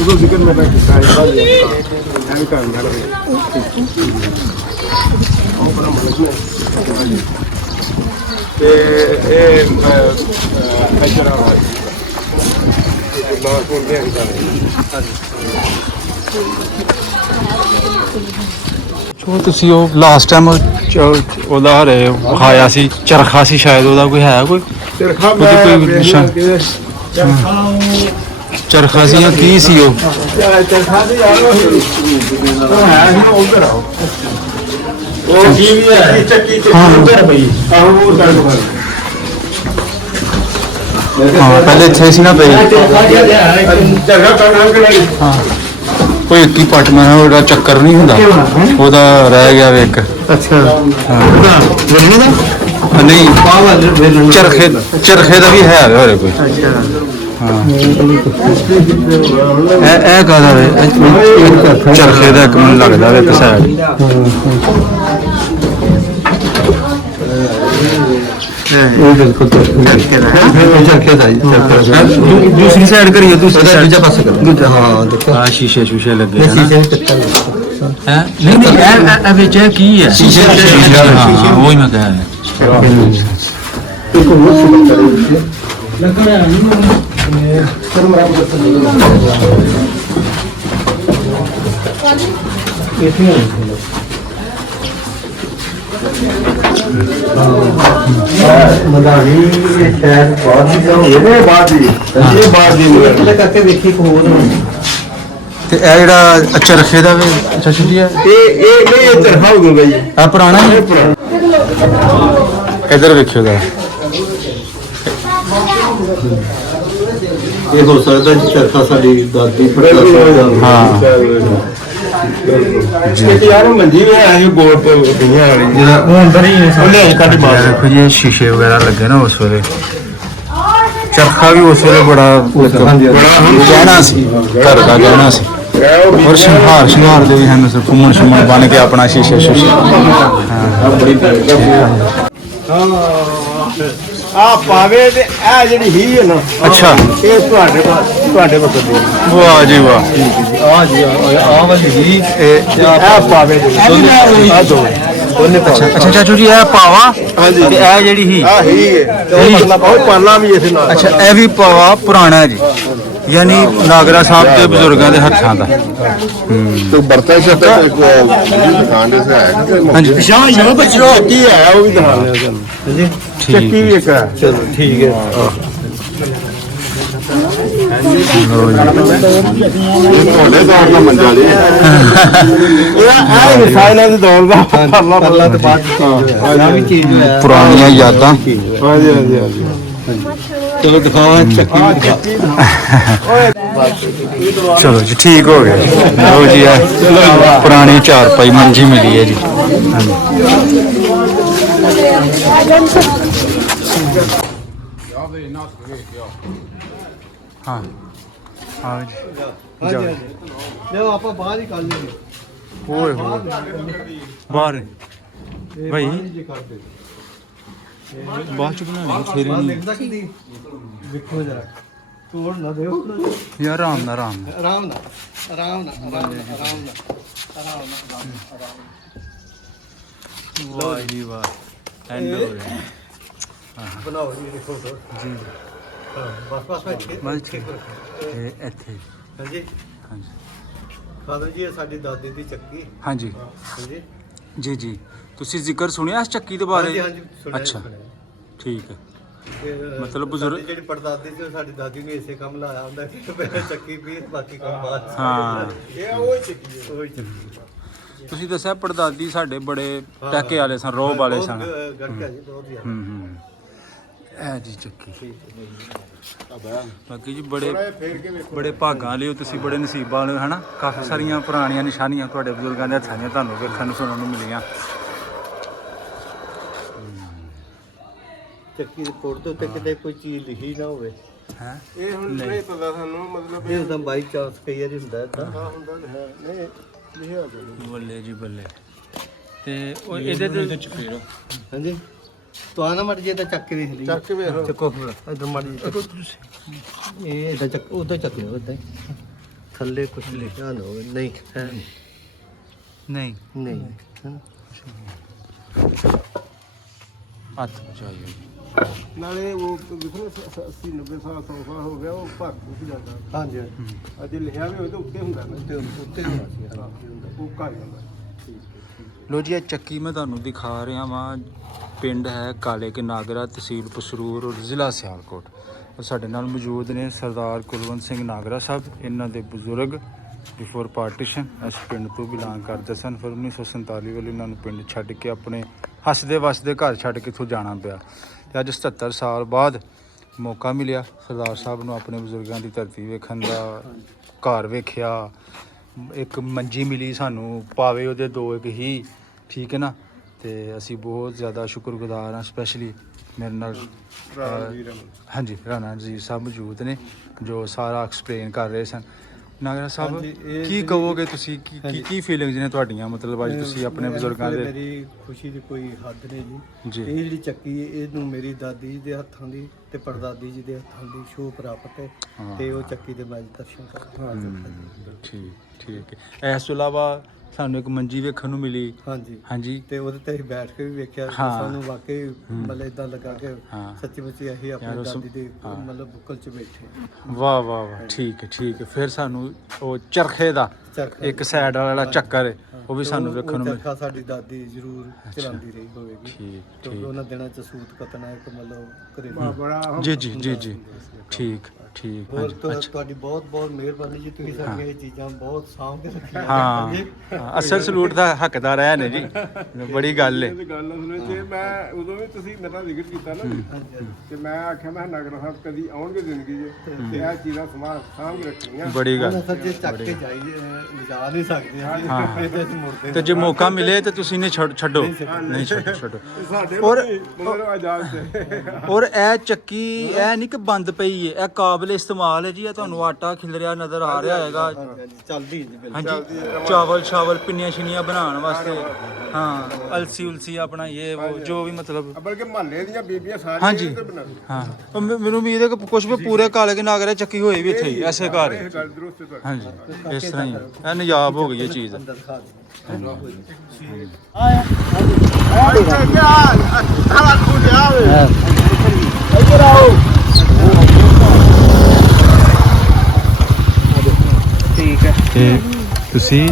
ਉਦੋਂ ਜ਼ਿਕਰ ਮੈਂ ਕੀਤਾ ਹੈ ਤੇ ਇਹ ਅਜਰਾ ਕੋਲ ਦੇ ਜੋ ਤੁਸੀਂ ਉਹ ਲਾਸਟ ਟਾਈਮ ਉਹਦਾ ਹਰੇ ਵਿਖਾਇਆ ਸੀ, ਚਰਖਾ ਸੀ ਸ਼ਾਇਦ, ਉਹਦਾ ਕੋਈ ਹੈ ਕੋਈ ਚਰਖਾ ਉਹਦੀ ਕੋਈ ਨਿਸ਼ਾਨ? ਚਰਖਾ ਸੀ ਜਾਂ ਕੀ ਸੀ ਉਹ? ਚਰਖਾ ਤੇ ਯਾਰ ਉਹ ਹੈ ਹੀ ਉਧਰ ਆਓ, ਉਹ ਕੀ ਵੀ ਹੈ ਚੱਕੀ ਉਧਰ ਪਈ ਆਹੋ ਉਹ ਸਾਈਡ ਪਰ। ਹਾਂ ਪਹਿਲੇ ਇੱਥੇ ਸੀ ਨਾ ਪਈ। ਚਰਖਾ ਕਰਨਾ ਕਿਹੜਾ? ਹਾਂ ਕੋਈ ਇੱਕ ਹੀ ਪੱਟ ਮੈਂ ਉਹਦਾ ਚੱਕਰ ਨਹੀਂ ਹੁੰਦਾ, ਉਹਦਾ ਰਹਿ ਗਿਆ ਵੇ ਇੱਕ। ਅੱਛਾ ਵੇਲਣੇ ਦਾ ਨਹੀਂ ਚਰਖੇ ਦਾ ਵੀ ਹੈ ਹੋਰੇ ਕੋਈ। ਹਾਂ ਇਹ ਕਾਹਦਾ ਵੇ? ਚਰਖੇ ਦਾ ਇੱਕ ਮੈਨੂੰ ਲੱਗਦਾ ਵੇ ਇੱਕ ਸਾਈਡ। ਉਹ ਬਿਲਕੁਲ ਚਰਖੇ ਦਾ ਦੂਸਰੀ ਸਾਈਡ ਕਰੀਏ, ਦੂਸਰੀ ਸਾਈਡ ਦੂਜਾ ਪਾਸੇ ਕਰੋ। ਦੂਜਾ ਹਾਂ ਦੇਖੋ ਆ ਸ਼ੀਸ਼ੇ ਸ਼ੂਸ਼ੇ ਲੱਗੇ ਹਨ। ਸ਼ੀਸ਼ੇ ਪਿੱਤਲ ਹੈ ਨਹੀਂ ਇਹ ਵਿੱਚ ਇਹ ਕੀ ਹੈ? ਸ਼ੀਸ਼ੇ ਹਾਂ ਉਹ ਹੀ ਮੈਂ ਕਹਿ ਰਿਹਾ। ਮਦਾਨੀ ਸ਼ਹਿਰ ਬਾਹਰ ਦੀ ਜਾਓ, ਇਹ ਬਾਅਦ ਦੀ ਇਹ ਕਰਕੇ ਵੇਖੀ ਕੋ ਹੋਰ ਤੇ ਇਹ ਜਿਹੜਾ ਚਰਖੇ ਦਾ ਵੇ ਚਾਚੂ ਜੀ ਇਹ ਚਰਖਾ ਹੋ ਗਿਆ ਜੀ। ਆ ਪੁਰਾਣਾ ਹੀ ਇਧਰ ਵੇਖਿਓ ਦਾ। ਇਹ ਹੋ ਸਕਦਾ ਜੀ ਚਰਖਾ ਸਾਡੀ ਦਾਦੀ ਹਾਂ ਜੀ ਯਾਰ ਮੰਜੀ ਵੀ ਹੈ ਗੋਲ ਤੇ ਦੁਨੀਆ ਵਾਲੀ ਜਿਹੜਾ ਉਹ ਅੰਦਰ ਹੀ ਉਹਨੇ ਕੱਢ ਮਾਰ ਦੇਖੋ ਜੀ, ਇਹ ਸ਼ੀਸ਼ੇ ਵਗੈਰਾ ਲੱਗੇ ਨਾ ਉਸ ਵੇਲੇ। ਚਰਖਾ ਵੀ ਉਸ ਵੇਲੇ ਬੜਾ ਗਹਿਣਾ ਸੀ, ਘਰ ਦਾ ਗਹਿਣਾ ਸੀ। ਔਰ ਸ਼ਿੰਗਾਰ ਦੇ ਵੀ ਹਨ ਫੁੰਮਣ ਸ਼ੁੰਮਣ ਬਣ ਕੇ ਆਪਣਾ ਸ਼ੀਸ਼ੇ ਸ਼ੂਸ਼ੇ। ਆ ਪਾਵੇ ਤੇ ਇਹ ਜਿਹੜੀ ਹੀ ਹੈ ਨਾ, ਅੱਛਾ ਇਹ ਤੁਹਾਡੇ ਮਤਲਬ ਦੀ ਵਾਹ ਜੀ ਵਾਹ। ਆ ਜੀ ਆ ਵਾਲੀ ਹੀ ਇਹ ਪਾਵੇ ਆ ਦੋ ਅੱਛਾ ਚਾਚੂ ਜੀ, ਇਹ ਪਾਵਾ ਹਾਂਜੀ ਤੇ ਇਹ ਜਿਹੜੀ ਹੀ ਆ ਹੀ ਹੈ ਤੇ ਉਹ ਮਤਲਬ ਉਹ ਪਾਲਾ ਵੀ ਇਸ ਨਾਲ। ਅੱਛਾ ਇਹ ਵੀ ਪਾਵਾ ਪੁਰਾਣਾ ਜੀ, ਯਾਨੀ ਨਾਗਰਾ ਸਾਹਿਬ ਦੇ ਬਜ਼ੁਰਗਾਂ ਦੇ ਹੱਥਾਂ ਦਾ। तो बर्तन से दुकान से है ਹਾਂਜੀ ਸ਼ਾਹ ਇਹ ਬੱਚੋ ਕੀ ਹੈ ਉਹ ਵੀ ਦਿਖਾ ਲਿਆ ਤੁਹਾਨੂੰ। ਹਾਂਜੀ ਚੱਕੀ ਵੀ ਇੱਕ ਹੈ। ਚਲੋ ਠੀਕ ਹੈ। भोले दौर का मंजा जी ਇਹ ਸਾਇਨਾ ਦੀ ਦੌੜ ਦਾ ਪਰਲਾ ਤੇ ਬਾਅਦ ਆ ਵੀ ਚੀਜ਼ ਹੋਇਆ ਪੁਰਾਣੀਆਂ ਯਾਦਾਂ। ਹਾਂਜੀ ਹਾਂਜੀ ਹਾਂਜੀ ਚਲੋ ਦਿਖਾਵਾਂ ਚੱਕੀ ਵੀ ਦਿਖਾ। ਚਲੋ ਜੀ ਠੀਕ ਹੋ ਗਿਆ ਜੀ। ਲਓ ਜੀ ਇਹ ਪੁਰਾਣੀ ਚਾਰਪਾਈ ਮੰਜੀ ਮਿਲੀ ਹੈ ਜੀ। ਹਾਂ ਹਾਂ ਜੀ ਹਾਂਜੀ ਲਿਓ ਆਪਾਂ ਬਾਹਰ ਹੀ ਕਰ ਲਈਏ। ਓਏ ਹੋਏ ਬਾਹਰ ਭਾਈ ਜੀ ਕਰਦੇ ਬਾਅਦ ਚ ਬਣਾਉਣੀ ਫੇਰ ਬਾਹਰ ਨਹੀਂ ਲਿਖਦਾ ਕਿ ਨਹੀਂ ਵੇਖੋ ਜਰਾ ਤੋੜ ਨਾ ਦਿਓ ਯਾਰ ਆਰਾਮ ਨਾਲ ਆਰਾਮ ਨਾਲ। ਆਰਾਮ ਨਾਲ ਆਰਾਮ ਨਾਲ ਆਰਾਮ ਨਾਲ ਆਰਾਮ ਨਾਲ ਆਰਾਮ ਨਾਲ ਵਾਹ ਜੀ ਵਾਹ ਐਂਡ ਹੋ ਰਿਹਾ। ਬਣਾਓ ਜੀ ਦੇਖੋ ਜੀ ਹਾਂ ਬਸ ਬਸ ਠੀਕ ਇਹ ਇੱਥੇ ਹਾਂਜੀ ਹਾਂਜੀ ਫਾਦਰ ਜੀ ਇਹ ਸਾਡੀ ਦਾਦੀ ਦੀ ਚੱਕੀ ਹਾਂਜੀ ਹਾਂਜੀ ਜੀ ਜੀ ਤੁਸੀਂ ਜ਼ਿਕਰ ਸੁਣਿਆ ਇਸ ਚੱਕੀ ਦੇ ਬਾਰੇ? ਹਾਂਜੀ ਹਾਂਜੀ ਸੁਣਿਆ ਅੱਛਾ ਸੁਣਿਆ। ਠੀਕ ਹੈ ਮਤਲਬ ਬਜ਼ੁਰਗ- ਸਾਡੀ ਜਿਹੜੀ ਪੜਦਾਦੀ ਸੀ ਉਹ ਸਾਡੀ ਦਾਦੀ ਨੇ ਇਸੇ ਕੰਮ ਲਾਇਆ ਹੁੰਦਾ ਕਿ ਪਹਿਲਾਂ ਚੱਕੀ ਪੀਸ ਬਾਕੀ ਕੰਮ ਬਾਅਦ 'ਚ। ਹਾਂ ਇਹ ਉਹ ਹੀ ਚੱਕੀ ਹੈ। ਉਹੀ ਚੱਕੀ ਤੁਸੀਂ ਦੱਸਿਆ ਪੜਦਾਦੀ ਸਾਡੇ ਬੜੇ ਟੈਕੇ ਵਾਲੇ ਸਨ, ਰੋਬ ਵਾਲੇ ਸਨ। ਗੜਕਾ ਜੀ ਬਹੁਤ ਜ਼ਿਆਦਾ। ਹੂੰ ਇਹ ਜੀ ਚੱਕੀ। ਬਾਕੀ ਜੀ ਬੜੇ ਬੜੇ ਭਾਗਾਂ ਵਾਲੇ ਹੋ ਤੁਸੀਂ, ਬੜੇ ਨਸੀਬਾਂ ਵਾਲੇ ਹੋ ਹਨਾ। ਕਾਫੀ ਸਾਰੀਆਂ ਪੁਰਾਣੀਆਂ ਨਿਸ਼ਾਨੀਆਂ ਤੁਹਾਡੇ ਬਜ਼ੁਰਗਾਂ ਦੇ ਹੱਥਾਂ ਦੀਆਂ ਤੁਹਾਨੂੰ ਵੇਖਣ ਨੂੰ ਸੁਣਨ ਨੂੰ ਮਿਲੀਆਂ। ਚੱਕੀ ਦੇ ਕੋਟ ਦੇ ਉੱਤੇ ਕਿਤੇ ਕੋਈ ਚੀਜ਼ ਲਿਖੀ ਨਾ ਹੋਵੇ ਹੈ ਇਹ ਹੁਣ ਨਹੀਂ ਪਤਾ ਸਾਨੂੰ, ਮਤਲਬ ਇਹ ਹੁੰਦਾ ਬਾਈ ਚਾਂਸ ਕਈ ਵਾਰੀ ਹੁੰਦਾ ਏਦਾਂ। ਹੁੰਦਾ ਤਾਂ ਹੈ ਨਹੀਂ ਲਿਖਿਆ ਹੋਇਆ। ਬੱਲੇ ਜੀ ਬੱਲੇ। ਤੇ ਉਹ ਇਹਦੇ ਤੇ ਹਾਂਜੀ ਤੋ ਆਣਾ ਮੜ ਜੇ ਤਾਂ ਚੱਕ ਕੇ ਵੇਖ ਲਈ। ਚੱਕ ਕੇ ਵੇਖ ਲਓ। ਚੱਕੋ ਇਧਰ ਮੜ ਜੀ ਇਹ ਇਦਾਂ ਚੱਕ ਉਧਰ ਚੱਕ ਲਿਓ ਇਦਾਂ ਥੱਲੇ ਕੁਝ ਲਿਖਿਆ ਨਾ ਹੋਵੇ। ਨਹੀਂ ਹੈ ਨਹੀਂ ਨਹੀਂ ਹੈ ਨਾ। ਹੱਥ ਪਹੁੰਚਾਈਏ। ਨਾਲੇ ਉਹ ਦੇਖੋ 80 90 ਸਾਲ 100 ਸਾਲ ਹੋ ਗਿਆ, ਉਹ ਭਰ ਕੁਝ ਜਾਂਦਾ। ਹਾਂਜੀ ਹਾਂਜੀ ਅਜੇ ਲਿਖਿਆ ਵੀ ਹੋਵੇ ਤਾਂ ਉੱਤੇ ਹੁੰਦਾ ਨਾ, ਤੇ ਉੱਤੇ ਹੋਣਾ ਸੀ ਉਹ ਘਰ ਜਾਂਦਾ। ਲੋ ਜੀ ਇਹ ਚੱਕੀ ਮੈਂ ਤੁਹਾਨੂੰ ਦਿਖਾ ਰਿਹਾ ਵਾਂ। ਪਿੰਡ ਹੈ ਕਾਲੇ ਕੇ ਨਾਗਰਾ, ਤਹਿਸੀਲ ਪਸਰੂਰ ਔਰ ਜ਼ਿਲ੍ਹਾ ਸਿਆਲਕੋਟ। ਔਰ ਸਾਡੇ ਨਾਲ ਮੌਜੂਦ ਨੇ ਸਰਦਾਰ ਕੁਲਵੰਤ ਸਿੰਘ ਨਾਗਰਾ ਸਾਹਿਬ। ਇਹਨਾਂ ਦੇ ਬਜ਼ੁਰਗ ਬਿਫੋਰ ਪਾਰਟੀਸ਼ਨ ਇਸ ਪਿੰਡ ਤੋਂ ਬਿਲੋਂਗ ਕਰਦੇ ਸਨ। ਫਿਰ 1947 ਵੇਲੇ ਇਹਨਾਂ ਨੂੰ ਪਿੰਡ ਛੱਡ ਕੇ ਆਪਣੇ ਹੱਸਦੇ ਵਸਦੇ ਘਰ ਛੱਡ ਕੇ ਇੱਥੋਂ ਜਾਣਾ ਪਿਆ। ਤੇ ਅੱਜ 77 ਸਾਲ ਬਾਅਦ ਮੌਕਾ ਮਿਲਿਆ ਸਰਦਾਰ ਸਾਹਿਬ ਨੂੰ ਆਪਣੇ ਬਜ਼ੁਰਗਾਂ ਦੀ ਧਰਤੀ ਵੇਖਣ ਦਾ। ਘਰ ਵੇਖਿਆ, ਇੱਕ ਮੰਜੀ ਮਿਲੀ ਸਾਨੂੰ, ਪਾਵੇ ਉਹਦੇ ਦੋ ਇੱਕ ਹੀ, ਠੀਕ ਹੈ ਨਾ। ਤੇ ਅਸੀਂ ਬਹੁਤ ਜ਼ਿਆਦਾ ਸ਼ੁਕਰਗੁਜ਼ਾਰ ਹਾਂ। ਸਪੈਸ਼ਲੀ ਮੇਰੇ ਨਾਲ ਹਾਂਜੀ ਰਾਣਾ ਜੀ ਸਾਹਿਬ ਮੌਜੂਦ ਨੇ ਜੋ ਸਾਰਾ ਐਕਸਪਲੇਨ ਕਰ ਰਹੇ ਸਨ। ਨਾਗਰਾ ਸਾਹਿਬ ਹਾਂਜੀ, ਇਹ ਕੀ ਕਹੋਗੇ ਤੁਸੀਂ, ਕੀ ਫੀਲਿੰਗਸ ਨੇ ਤੁਹਾਡੀਆਂ, ਮਤਲਬ ਅੱਜ ਤੁਸੀਂ ਆਪਣੇ ਬਜ਼ੁਰਗਾਂ ਦੇ। ਮੇਰੀ ਖੁਸ਼ੀ ਦੀ ਕੋਈ ਹੱਦ ਨਹੀਂ ਜੀ। ਜੀ। ਇਹ ਜਿਹੜੀ ਚੱਕੀ ਹੈ ਇਹਨੂੰ ਮੇਰੀ ਦਾਦੀ ਜੀ ਦੇ ਹੱਥਾਂ ਦੀ ਤੇ ਪੜਦਾਦੀ ਜੀ ਦੇ ਹੱਥਾਂ ਦੀ ਸ਼ੋਅ ਪ੍ਰਾਪਤ ਹੈ। ਹਾਂ। ਤੇ ਉਹ ਚੱਕੀ ਦੇ ਮੈਂ ਦਰਸ਼ਨ ਕਰਦਾ। ਠੀਕ ਹੈ। ਇਸ ਤੋਂ ਇਲਾਵਾ ਸਾਨੂੰ ਇੱਕ ਮੰਜੀ ਵੇਖਣ ਨੂੰ ਮਿਲੀ। ਹਾਂਜੀ ਹਾਂਜੀ ਤੇ ਉਹਦੇ ਤੇ ਅਸੀਂ ਬੈਠ ਕੇ ਵੀ ਵੇਖਿਆ ਤੇ ਹਾਂ। ਸਾਨੂੰ ਵਾਕਈ ਮਤਲਬ ਇਦਾਂ ਲੱਗਾ ਕਿ ਹਾਂ। ਸੱਚੀ ਮੁੱਚੀ ਅਸੀਂ ਯਾਰ ਆਪਣੀ ਉਸ- ਦਾਦੀ ਦੇ ਹਾਂ। ਮਤਲਬ ਬੁੱਕਲ 'ਚ ਬੈਠੇ ਹਾਂ। ਵਾਹ ਵਾਹ ਵਾਹ, ਠੀਕ ਹੈ। ਫਿਰ ਸਾਨੂੰ ਉਹ ਚਰਖੇ ਦਾ ਚਰਖਾ ਇੱਕ ਸਾਈਡ ਵਾਲਾ ਚੱਕਰ ਹੈ, ਉਹ ਵੀ ਤੇ ਸਾਨੂੰ ਵੇਖਣ ਨੂੰ ਮਿਲ। ਚਰਖਾ ਸਾਡੀ ਦਾਦੀ ਜ਼ਰੂਰ ਚਲਾਉਂਦੀ ਰਹੀ ਹੋਵੇਗੀ। ਠੀਕ ਤੇ ਉਹਨਾਂ ਦਿਨਾਂ 'ਚ ਸੂਤ ਕਤਣਾ ਇੱਕ ਮਤਲਬ ਘਰੇਲੂ। ਜੀ ਠੀਕ ਹੋਰ ਹਾਂਜੀ, ਅੱਛਾ। ਤੁਹਾਡੀ ਬਹੁਤ ਬਹੁਤ ਮਿਹਰਬਾਨੀ ਜੀ, ਤੁਸੀਂ ਸਾਡੀਆਂ ਇਹ ਚੀਜ਼ਾਂ ਬਹੁਤ ਸਾਂਭ ਕੇ ਰੱਖੀਆਂ। ਹਾਂ ਅਸਲ ਸਲੂਟ ਦਾ ਹੱਕਦਾਰ ਹੈ ਨੇ ਜੀ, ਬੜੀ ਗੱਲ ਹੈ। ਇਹ ਗੱਲ ਸੁਣੋ, ਜੇ ਮੈਂ ਉਦੋਂ ਵੀ ਤੁਸੀਂ ਮੇਰਾ ਜ਼ਿਕਰ ਕੀਤਾ ਨਾ ਤੇ ਮੈਂ ਆਖਿਆ ਮੈਂ ਨਾਗਰਾ ਸਾਹਿਬ ਕਦੀ ਆਉਣਗੇ ਜ਼ਿੰਦਗੀ 'ਚ ਤੇ ਇਹ ਚੀਜ਼ਾਂ ਸਾਂਭ ਕੇ ਰੱਖਣੀਆਂ। ਬੜੀ ਗੱਲ। ਉਹਨਾਂ ਸੱਜੇ ਚੱਕ ਕੇ ਜਾਈਏ ਲਿਜਾ ਨਹੀਂ ਸਕਦੇ ਹਾਂ। ਇਹਦੇ ਚ ਮੁੜਦੇ ਤੇ ਜੇ ਮੌਕਾ ਮਿਲੇ ਤੇ ਤੁਸੀਂ ਨਹੀਂ ਛੱਡੋ, ਨਹੀਂ ਛੱਡੋ। ਸਾਡੇ ਔਰ- ਮਗਰ ਆਜ਼ਾਦ ਤੇ ਔਰ ਇਹ ਚੱਕੀ ਇਹ ਨਹੀਂ ਕਿ ਬੰਦ ਪਈ ਹੈ, ਇਹ ਕਾਬਲੇ ਇਸਤੇਮਾਲ ਹੈ ਜੀ। ਇਹ ਤੁਹਾਨੂੰ ਆਟਾ ਖਿਲਰਿਆ ਨਜ਼ਰ ਆ ਰਿਹਾ ਹੈਗਾ। ਚੱਲਦੀ ਜੀ ਬਿਲਕੁਲ। ਹਾਂਜੀ ਚਾਵਲ ਪਿੰਨੀਆਂ ਸ਼ਿੰਨੀਆਂ ਬਣਾਉਣ ਵਾਸਤੇ। ਹਾਂ ਅਲਸੀ ਉਲਸੀ ਆਪਣਾ ਇਹ ਉਹ ਜੋ ਵੀ ਮਤਲਬ। ਬਲਕਿ ਮਹੱਲੇ ਦੀਆਂ ਬੀਬੀਆਂ ਸਾਰੀਆਂ ਹਾਂਜੀ ਇਹਦੇ ਤੇ ਬਣਾਉਂਦੀਆਂ। ਹਾਂ ਉਹ ਮੈਨੂੰ ਵੀ ਇਹਦੇ ਕੁਝ ਵੀ ਪੂਰੇ ਕਾਲੇ ਕੇ ਨਾਗਰੇ ਚੱਕੀ ਹੋਈ ਵੀ ਇੱਥੇ ਹੀ ਐਸੇ ਘਰ ਇਹ ਗੱਲ ਦਰੁਸਤ ਹੈ ਤੁਹਾਡੀ। ਹਾਂਜੀ ਇਸ ਤਰ੍ਹਾਂ ਹੀ ਇਹ ਨਜਾਬ ਹੋ ਗਈ ਇਹ ਚੀਜ਼। ਅੰਦਰ ਦਿਖਾ ਦਿਓ। ਤੇ ਤੁਸੀਂ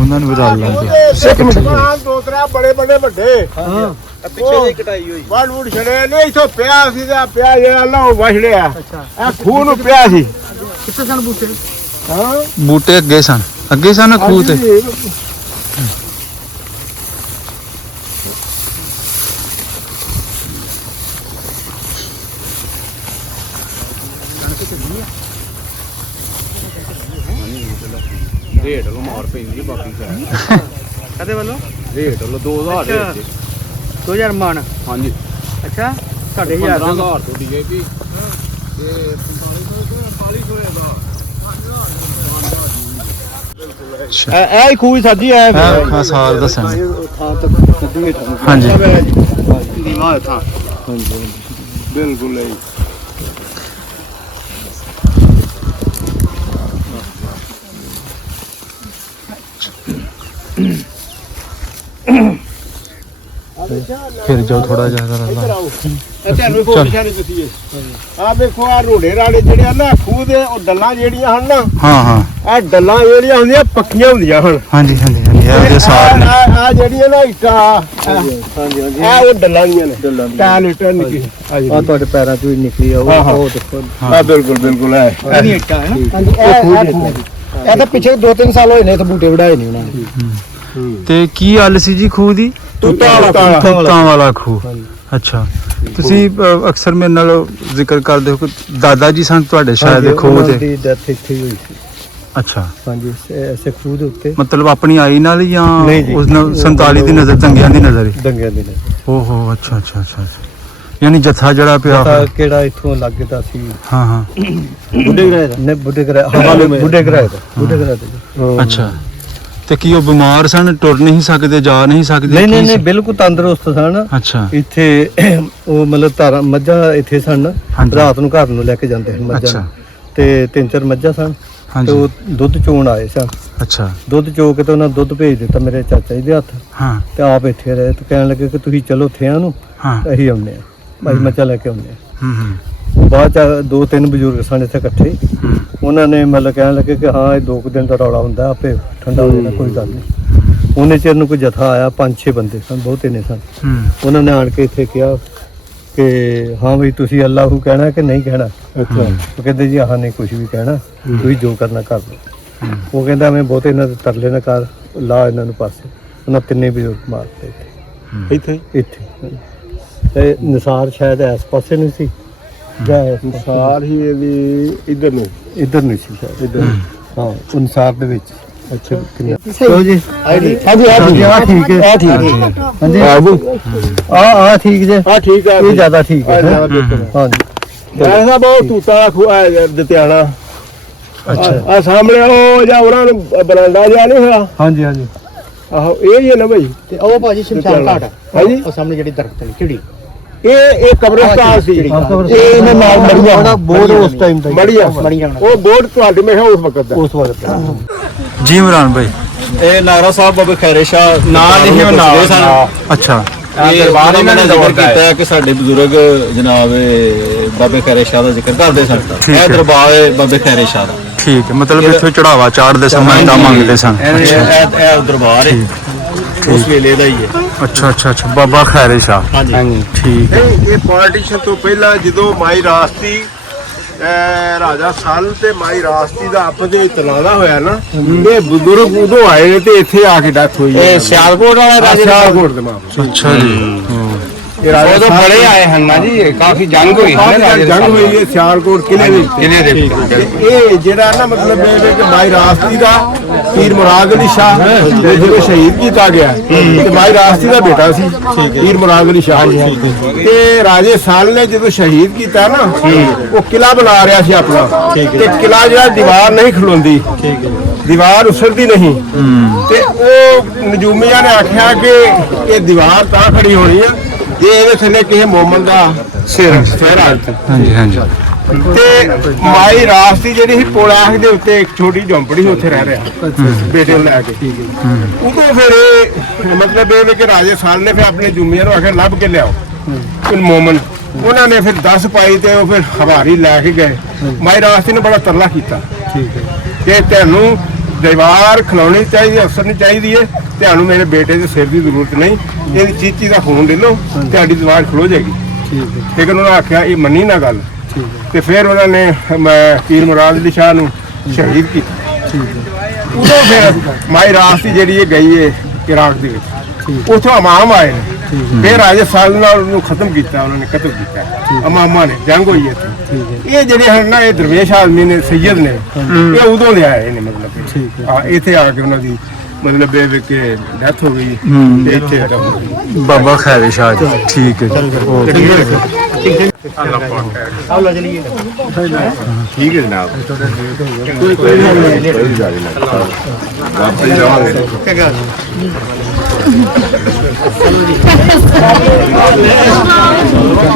ਉਹਨਾਂ ਨੂੰ ਵਧਾ ਲਾਂਗੇ। ਇੱਕ ਮਕਾਨ ਦੋ ਤਰ੍ਹਾਂ ਬੜੇ ਵੱਡੇ ਹਾਂ ਪਿੱਛੇ ਜਿਹੀ ਕਟਾਈ ਹੋਈ ਵੜ ਵੁੜ ਛੜੇ ਨੇ ਇਥੋਂ ਪਿਆ ਸੀ ਤੇ ਪਿਆ ਜਿਹੜਾ ਲਾਉ ਵਛੜਿਆ ਇਹ ਖੂਹ ਨੂੰ ਪਿਆ ਸੀ। ਕਿੱਥੇ ਸਨ ਬੂਟੇ? ਹਾਂ ਬੂਟੇ ਅੱਗੇ ਸਨ ਖੂਹ ਤੇ। ਰੇਟ ਲੋ ਮਾਰ ਪੈਂਦੀ ਬਾਕੀ ਕਦੇ ਵੱਲੋਂ ਰੇਟ ਲੋ 2000 ਦੇ ਵਿੱਚ 2000 ਮਣ ਹਾਂਜੀ ਅੱਛਾ ਸਾਡੇ 15000 ਤੋਂ ਡੀਏਪੀ ਤੇ 4500 ਦਾ ਇਹ ਹੀ ਖੂਹ ਸਾਡੀ ਹੈ ਹਾਂ ਸਾਲ ਦੱਸਣ। ਥਾਂ ਤੱਕ ਕੱਢੀਏ ਹਾਂਜੀ ਨੀਵਾ ਥਾਂ ਬਿਲਕੁਲ ਹੈ। ਫਿਰ ਜਾਓ ਥੋੜਾ ਜਿਹਾ ਇੱਧਰ ਆਓ ਇਹ ਤੁਹਾਨੂੰ ਕੋਈ ਨਿਸ਼ਾਨੀ ਦੱਸੀਏ। ਆਹ ਵੇਖੋ ਆਹ ਰੋੜੇ ਰਾੜੇ ਜਿਹੜੇ ਆ ਨਾ ਖੂਹ ਦੇ ਉਹ ਡੱਲਾਂ ਜਿਹੜੀਆਂ ਹਨ ਨਾ ਹਾਂ ਆਹ ਡੱਲਾਂ ਜਿਹੜੀਆਂ ਹੁੰਦੀਆਂ ਪੱਕੀਆਂ ਹੁੰਦੀਆਂ ਹਨ। ਹਾਂਜੀ ਇਹ ਉਹਦੇ ਸਾਰ ਨੇ। ਆ ਜਿਹੜੀਆਂ ਨਾ ਇੱਟਾਂ ਹਾਂਜੀ ਹਾਂਜੀ ਇਹ ਉਹ ਡੱਲਾਂ ਦੀਆਂ ਨੇ ਟਾਇਲ ਇੱਟਾਂ ਨਿੱਕੀ ਆ ਤੁਹਾਡੇ ਪੈਰਾਂ ਚੋਂ ਹੀ ਨਿਕਲੀ ਆ ਉਹ ਦੇਖੋ ਹਾਂ ਬਿਲਕੁਲ ਬਿਲਕੁਲ ਹੈ ਹਾਂਜੀ ਇਹ ਤਾਂ ਪਿਛੇ 2-3 ਸਾਲ ਹੋਏ ਨੇ ਤੇ ਬੂਟੇ ਵੜਾਏ ਨਹੀਂ ਉਹਨਾਂ ਨੇ। ਤੇ ਕੀ ਹੱਲ ਸੀ ਜੀ ਖੂਹ ਦੀ? ਤੁੱਤਾਂ ਵਾਲਾ ਖੂਹ। ਅੱਛਾ, ਤੁਸੀਂ ਅਕਸਰ ਮੇਰੇ ਨਾਲ ਜ਼ਿਕਰ ਕਰਦੇ ਹੋ ਕਿ ਦਾਦਾ ਜੀ ਸਨ ਤੁਹਾਡੇ ਸ਼ਾਇਦ ਖੂਹ ਤੇ। ਦੀ ਡੈਥ ਇੱਥੇ ਹੀ ਹੋਈ ਸੀ। ਅੱਛਾ, ਹਾਂਜੀ ਐਸੇ ਖੂਹ ਦੇ ਉੱਤੇ ਮਤਲਬ ਆਪਣੀ ਆਈ ਨਾਲ ਜਾਂ ਨਹੀਂ ਜੀ। ਉਸ ਨਾਲ 47 ਦੀ ਨਜ਼ਰ, ਦੰਗਿਆਂ ਦੀ ਨਜ਼ਰ ਹੀ? ਦੰਗਿਆਂ ਦੀ ਨੇ ਓਹੋ, ਅੱਛਾ ਅੱਛਾ ਅੱਛਾ। ਯਾਨੀ ਜੱਥਾ ਜਿਹੜਾ ਪਿਆ ਤਾਂ ਕਿਹੜਾ ਇੱਥੋਂ ਲੱਗਦਾ ਸੀ ਹਾਂ ਹਾਂ। ਬੁੱਢੇ ਗਰਾਏ ਦਾ ਨੇ ਬੁੱਢੇ ਗਰਾਏ ਦਾ। ਅੱਛਾ, ਤੇ ਕੀ ਉਹ ਬਿਮਾਰ ਸਨ, ਟੁਰ ਨਹੀਂ ਸਕਦੇ, ਜਾ ਨਹੀਂ ਸਕਦੇ? ਨਹੀਂ ਬਿਲਕੁਲ ਤੰਦਰੁਸਤ ਸਨ। ਅੱਛਾ ਇੱਥੇ ਉਹ ਮਤਲਬ ਧਾਰਾਂ ਮੱਝਾਂ ਇੱਥੇ ਸਨ, ਹਾਂਜੀ। ਰਾਤ ਨੂੰ ਘਰ ਨੂੰ ਲੈ ਕੇ ਜਾਂਦੇ ਸੀ ਮੱਝਾਂ ਅੱਛਾ। ਨੂੰ। ਤੇ 3-4 ਮੱਝਾਂ ਸਨ ਤੇ ਹਾਂਜੀ। ਉਹ ਦੁੱਧ ਚੋਣ ਆਏ ਸਨ। ਅੱਛਾ ਦੁੱਧ ਚੋ ਕੇ ਤੇ ਉਹਨਾਂ ਦੁੱਧ ਭੇਜ ਦਿੱਤਾ ਮੇਰੇ ਚਾਚਾ ਜੀ ਦੇ ਹੱਥ, ਹਾਂ ਤੇ ਆਪ ਇੱਥੇ ਰਹੇ ਤੇ ਕਹਿਣ ਲੱਗੇ ਕਿ ਤੁਸੀਂ ਚਲੋ ਥਿਆਂ ਨੂੰ, ਹਾਂ। ਅਸੀਂ ਆਉਂਦੇ ਆ, ਭਾਈ ਮੱਝਾਂ ਲੈ ਕੇ ਆਉਂਦੇ ਆ। ਹੂੰ ਬਾਅਦ ਚ 2-3 ਬਜ਼ੁਰਗ ਸਨ ਇੱਥੇ ਇਕੱਠੇ, ਹੂੰ ਉਹਨਾਂ ਨੇ ਮਤਲਬ ਕਹਿਣ ਲੱਗੇ ਕਿ ਹਾਂ ਇਹ 2 ਦਿਨ ਦਾ ਰੌਲਾ ਹੁੰਦਾ, ਆਪੇ ਠੰਡਾ ਹੋ ਜਾਣਾ, ਕੋਈ ਗੱਲ ਨਹੀਂ। ਉਹਨੇ ਚਿਰ ਨੂੰ ਕੋਈ ਜਥਾ ਆਇਆ, 5-6 ਬੰਦੇ ਸਨ, ਬਹੁਤੇ ਨੇ ਸਨ। ਹੂੰ ਉਹਨਾਂ ਨੇ ਆਣ ਕੇ ਇੱਥੇ ਕਿਹਾ ਕਿ ਹਾਂ ਵੀ ਤੁਸੀਂ ਅੱਲਾਹੂ ਕਹਿਣਾ ਕਿ ਨਹੀਂ ਕਹਿਣਾ। ਅੱਛਾ ਉਹ ਕਹਿੰਦੇ ਜੀ ਆਹ ਨਹੀਂ ਕੁਝ ਵੀ ਕਹਿਣਾ, ਤੁਸੀਂ ਜੋ ਕਰਨਾ ਕਰ ਲਓ। ਉਹ ਕਹਿੰਦਾ ਮੈਂ ਬਹੁਤੇ ਇਹਨਾਂ ਦੇ ਤਰਲੇ ਨਾ ਕਰ, ਲਾ ਇਹਨਾਂ ਨੂੰ ਪਾਸੇ। ਉਹਨਾਂ ਤਿੰਨੇ ਬਜ਼ੁਰਗ ਮਾਰਤੇ ਇੱਥੇ। ਤੇ ਨਿਸਾਰ ਸ਼ਾਇਦ ਇਸ ਪਾਸੇ ਨਹੀਂ ਸੀ ਜਾਂ ਇਸ ਪਾਸੇ? ਸਾਰ ਹੀ ਇਹਦੀ ਇੱਧਰ ਨੂੰ ਇੱਧਰ ਨਹੀਂ ਸੀ ਸ਼ਾਇਦ, ਇੱਧਰ ਹਾਂ ਉਹ ਨਿਸਾਰ ਦੇ ਵਿੱਚ। ਅੱਛਾ ਕਿੰਨਾ ਚਲੋ ਜੀ ਹਾਂਜੀ ਆ ਠੀਕ ਹੈ, ਠੀਕ ਹੈ ਹਾਂਜੀ ਆ ਠੀਕ ਜੇ, ਆ ਠੀਕ ਆ ਇਹ ਜ਼ਿਆਦਾ ਠੀਕ ਹੈ। ਹਾਂਜੀ ਹਾਂਜੀ ਐਸਾ ਬਹੁਤ ਤੂਤਾ ਖੁਆ ਦਤਿਆਣਾ। ਅੱਛਾ ਆ ਸਾਹਮਣੇ ਉਹ ਜਾਂ ਉਹਨਾਂ ਨੂੰ ਬਰਾਂਡਾ ਜਿਹਾ ਨਹੀਂ ਹੋਇਆ, ਹਾਂਜੀ ਹਾਂਜੀ ਆਹੋ ਇਹ ਹੀ ਹੈ ਨਾ ਭਾਈ। ਤੇ ਉਹ ਭਾਜੀ ਸ਼ਮਸ਼ਾਨ ਘਾਟ ਹੈ ਹਾਂਜੀ ਉਹ ਸਾਹਮਣੇ ਜਿਹੜੀ ਦਰਖਤ ਹੈ ਕਿਹੜੀ ਇਹ ਕਬਰਸਤਾਨ ਸੀ। ਇਹ ਨੇ ਨਾਲ ਮੜੀਆਂ ਬੋਰਡ ਉਸ ਟਾਈਮ ਦਾ ਮੜੀਆਂ ਉਹ ਬੋਰਡ ਤੁਹਾਡੇ ਮੇਰੇ ਉਸ ਵਕਤ ਦਾ। ਉਸ ਵਕਤ ਦਾ। ਜੀ ਇਮਰਾਨ ਭਾਈ। ਇਹ ਨਾਗਰਾ ਸਾਹਿਬ ਬਾਬੇ ਖੈਰੇ ਸ਼ਾਹ ਨਾਲ ਹੀ ਨਾਲ ਸਨ। ਅੱਛਾ, ਇਹ ਦਰਬਾਰ ਇਹਨਾਂ ਨੇ ਜ਼ਿਕਰ ਕੀਤਾ ਕਿ ਸਾਡੇ ਬਜ਼ੁਰਗ ਜਨਾਬ ਬਾਬੇ ਖੈਰੇ ਸ਼ਾਹ ਦਾ ਜ਼ਿਕਰ ਕਰਦੇ ਸਨ। ਇਹ ਦਰਬਾਰ ਹੈ ਬਾਬੇ ਖੈਰੇ ਸ਼ਾਹ ਦਾ। ਠੀਕ ਹੈ, ਮਤਲਬ ਇੱਥੇ ਚੜਾਵਾ ਚਾੜਦੇ ਸਮੇਂ ਦਾ ਮੰਗਦੇ ਸਨ। ਇਹ ਦਰਬਾਰ ਹੈ ਉਸ ਵੇਲੇ ਦਾ ਹੀ ਹੈ। ਅੱਛਾ ਅੱਛਾ ਅੱਛਾ, ਬਾਬਾ ਖੈਰੇ ਸ਼ਾਹ। ਹਾਂਜੀ ਠੀਕ ਹੈ। ਇਹ ਪਾਰਟੀਸ਼ਨ ਤੋਂ ਪਹਿਲਾਂ ਜਦੋਂ ਮਾਈ ਰਾਸਤੀ ਰਾਜਾ ਸਲ ਤੇ ਮਾਈ ਰਾਸਤੀ ਦਾ ਆਪਸ ਦੇ ਵਿੱਚ ਤਨਾਜ਼ਾ ਹੋਇਆ ਨਾ, ਇਹ ਬਜ਼ੁਰਗ ਉਦੋਂ ਆਏ ਨੇ ਤੇ ਇੱਥੇ ਆ ਕੇ ਡੈਥ ਹੋਈ। ਇਹ ਸਿਆਲਕੋਟ ਵਾਲਾ ਰਾਜਾ ਸਿਆਲਕੋਟ ਦੇ ਮਾਮਲੇ ਅੱਛਾ ਜੀ। ਇਹ ਰਾਜਾ ਉਦੋਂ ਸਲ- ਬੜੇ ਆਏ ਹਨ ਨਾ ਜੀ, ਕਾਫੀ ਜੰਗ ਹੋਈ ਕਾਫੀ ਜੰਗ ਹੋਈ ਹੈ ਸਿਆਲਕੋਟ ਕਿਲੇ ਦੇ ਵਿੱਚ। ਕਿਲੇ ਦੇ ਵਿੱਚ। ਤੇ ਇਹ ਜਿਹੜਾ ਨਾ ਮਤਲਬ ਇਹ ਹੈ ਕਿ ਮਾਈ ਰਾਸਤੀ ਦਾ ਪੀਰ ਮੁਰਾਦ ਅਲੀ ਸ਼ਾਹ ਤੇ ਜਦੋਂ ਸ਼ਹੀਦ ਕੀਤਾ ਗਿਆ ਤੇ ਮਾਈ ਰਾਸਤੀ ਦਾ ਬੇਟਾ ਸੀ ਪੀਰ ਮੁਰਾਦ ਅਲੀ ਸ਼ਾਹ। ਤੇ ਰਾਜੇ ਸਾਲ ਨੇ ਜਦੋਂ ਸ਼ਹੀਦ ਕੀਤਾ ਨਾ, ਉਹ ਕਿਲਾ ਬਣਾ ਰਿਹਾ ਸੀ ਆਪਣਾ, ਤੇ ਕਿਲਾ ਜਿਹੜਾ ਦੀਵਾਰ ਨਹੀਂ ਖਲੋਂਦੀ, ਦੀਵਾਰ ਉਸਰਦੀ ਨਹੀਂ। ਤੇ ਉਹ ਨਜੂਮੀਆਂ ਨੇ ਆਖਿਆ ਕਿ ਇਹ ਦੀਵਾਰ ਤਾਂ ਖੜੀ ਹੋਣੀ ਹੈ ਜੇ ਇਹਦੇ ਥੱਲੇ ਕਿਸੇ ਮੋਮਨ ਦਾ ਸਿਰ ਆ ਜਾਵੇ। ਹਾਂਜੀ ਹਾਂਜੀ। ਤੇ ਮਾਈ ਰਾਸਤੀ ਜਿਹੜੀ ਸੀ ਪੋਲਾਖ ਦੇ ਉੱਤੇ ਇੱਕ ਛੋਟੀ ਝੌਂਪੜੀ ਸੀ, ਉੱਥੇ ਰਹਿ ਰਿਹਾ ਬੇਟੇ ਨੂੰ ਲੈ ਕੇ। ਉਦੋਂ ਫਿਰ ਇਹ ਮਤਲਬ ਇਹ ਕਿ ਰਾਜੇ ਸਾਲ ਨੇ ਫਿਰ ਆਪਣੇ ਜੁਮੀਆਂ ਨੂੰ ਆਖਿਆ ਲੱਭ ਕੇ ਲਿਆਓ ਕੋਈ ਮੋਮਨ। ਉਹਨਾਂ ਨੇ ਫਿਰ 10 ਪਾਈ ਤੇ ਉਹ ਫਿਰ ਹਵਾਰੀ ਲੈ ਕੇ ਗਏ। ਮਾਈ ਰਾਸਤੀ ਨੇ ਬੜਾ ਤਰਲਾ ਕੀਤਾ ਕਿ ਤੁਹਾਨੂੰ ਦੀਵਾਰ ਖਿਲਾਉਣੀ ਚਾਹੀਦੀ, ਅਫਸਰ ਚਾਹੀਦੀ ਹੈ, ਤੁਹਾਨੂੰ ਮੇਰੇ ਬੇਟੇ ਦੇ ਸਿਰ ਦੀ ਜ਼ਰੂਰਤ ਨਹੀਂ, ਇਹਦੀ ਚੀਚੀ ਦਾ ਖੂਨ ਲੈ ਲਓ, ਤੁਹਾਡੀ ਦੀਵਾਰ ਖਲੋ ਜਾਏਗੀ। ਲੇਕਿਨ ਉਹਨਾਂ ਆਖਿਆ ਇਹ ਮੰਨੀ ਨਾ ਗੱਲ। ਤੇ ਫਿਰ ਉਹਨਾਂ ਨੇ ਪੀਰ ਮੁਰਾਦ ਅਲੀ ਸ਼ਾਹ ਨੂੰ ਸ਼ਹੀਦ ਕੀਤਾ। ਉਦੋਂ ਫਿਰ ਮਾਈ ਰਾਸਤੀ ਜਿਹੜੀ ਇਹ ਗਈ ਹੈ ਇਰਾਕ ਦੇ ਵਿੱਚ, ਉੱਥੋਂ ਇਮਾਮ ਆਏ ਨੇ। ਫਿਰ ਰਾਜੇ ਸਾਲ ਨਾਲ ਉਹਨੂੰ ਖਤਮ ਕੀਤਾ, ਉਹਨਾਂ ਨੇ ਕਤਲ ਕੀਤਾ ਇਮਾਮਾਂ ਨੇ, ਜੰਗ ਹੋਈ ਇੱਥੇ। ਇਹ ਜਿਹੜੇ ਹਨ ਨਾ ਇਹ ਦਰਵੇਸ਼ ਆਦਮੀ ਨੇ, ਸੈਯਦ ਨੇ, ਇਹ ਉਦੋਂ ਦੇ ਆਏ ਨੇ ਮਤਲਬ ਹਾਂ ਇੱਥੇ ਆ ਕੇ ਉਹਨਾਂ ਦੀ ਮਤਲਬ ਇਹ ਕਿ ਡੈਥ ਹੋ ਗਈ ਤੇ ਇੱਥੇ ਬਾਬਾ ਖੈਰੇ ਸ਼ਾਹ ਜੀ। ਠੀਕ ਹੈ ਜੀ। ਠੀਕ ਹੈ ਜਨਾਬ। ਵਾਪਸ ਜਾਵਾਂਗੇ।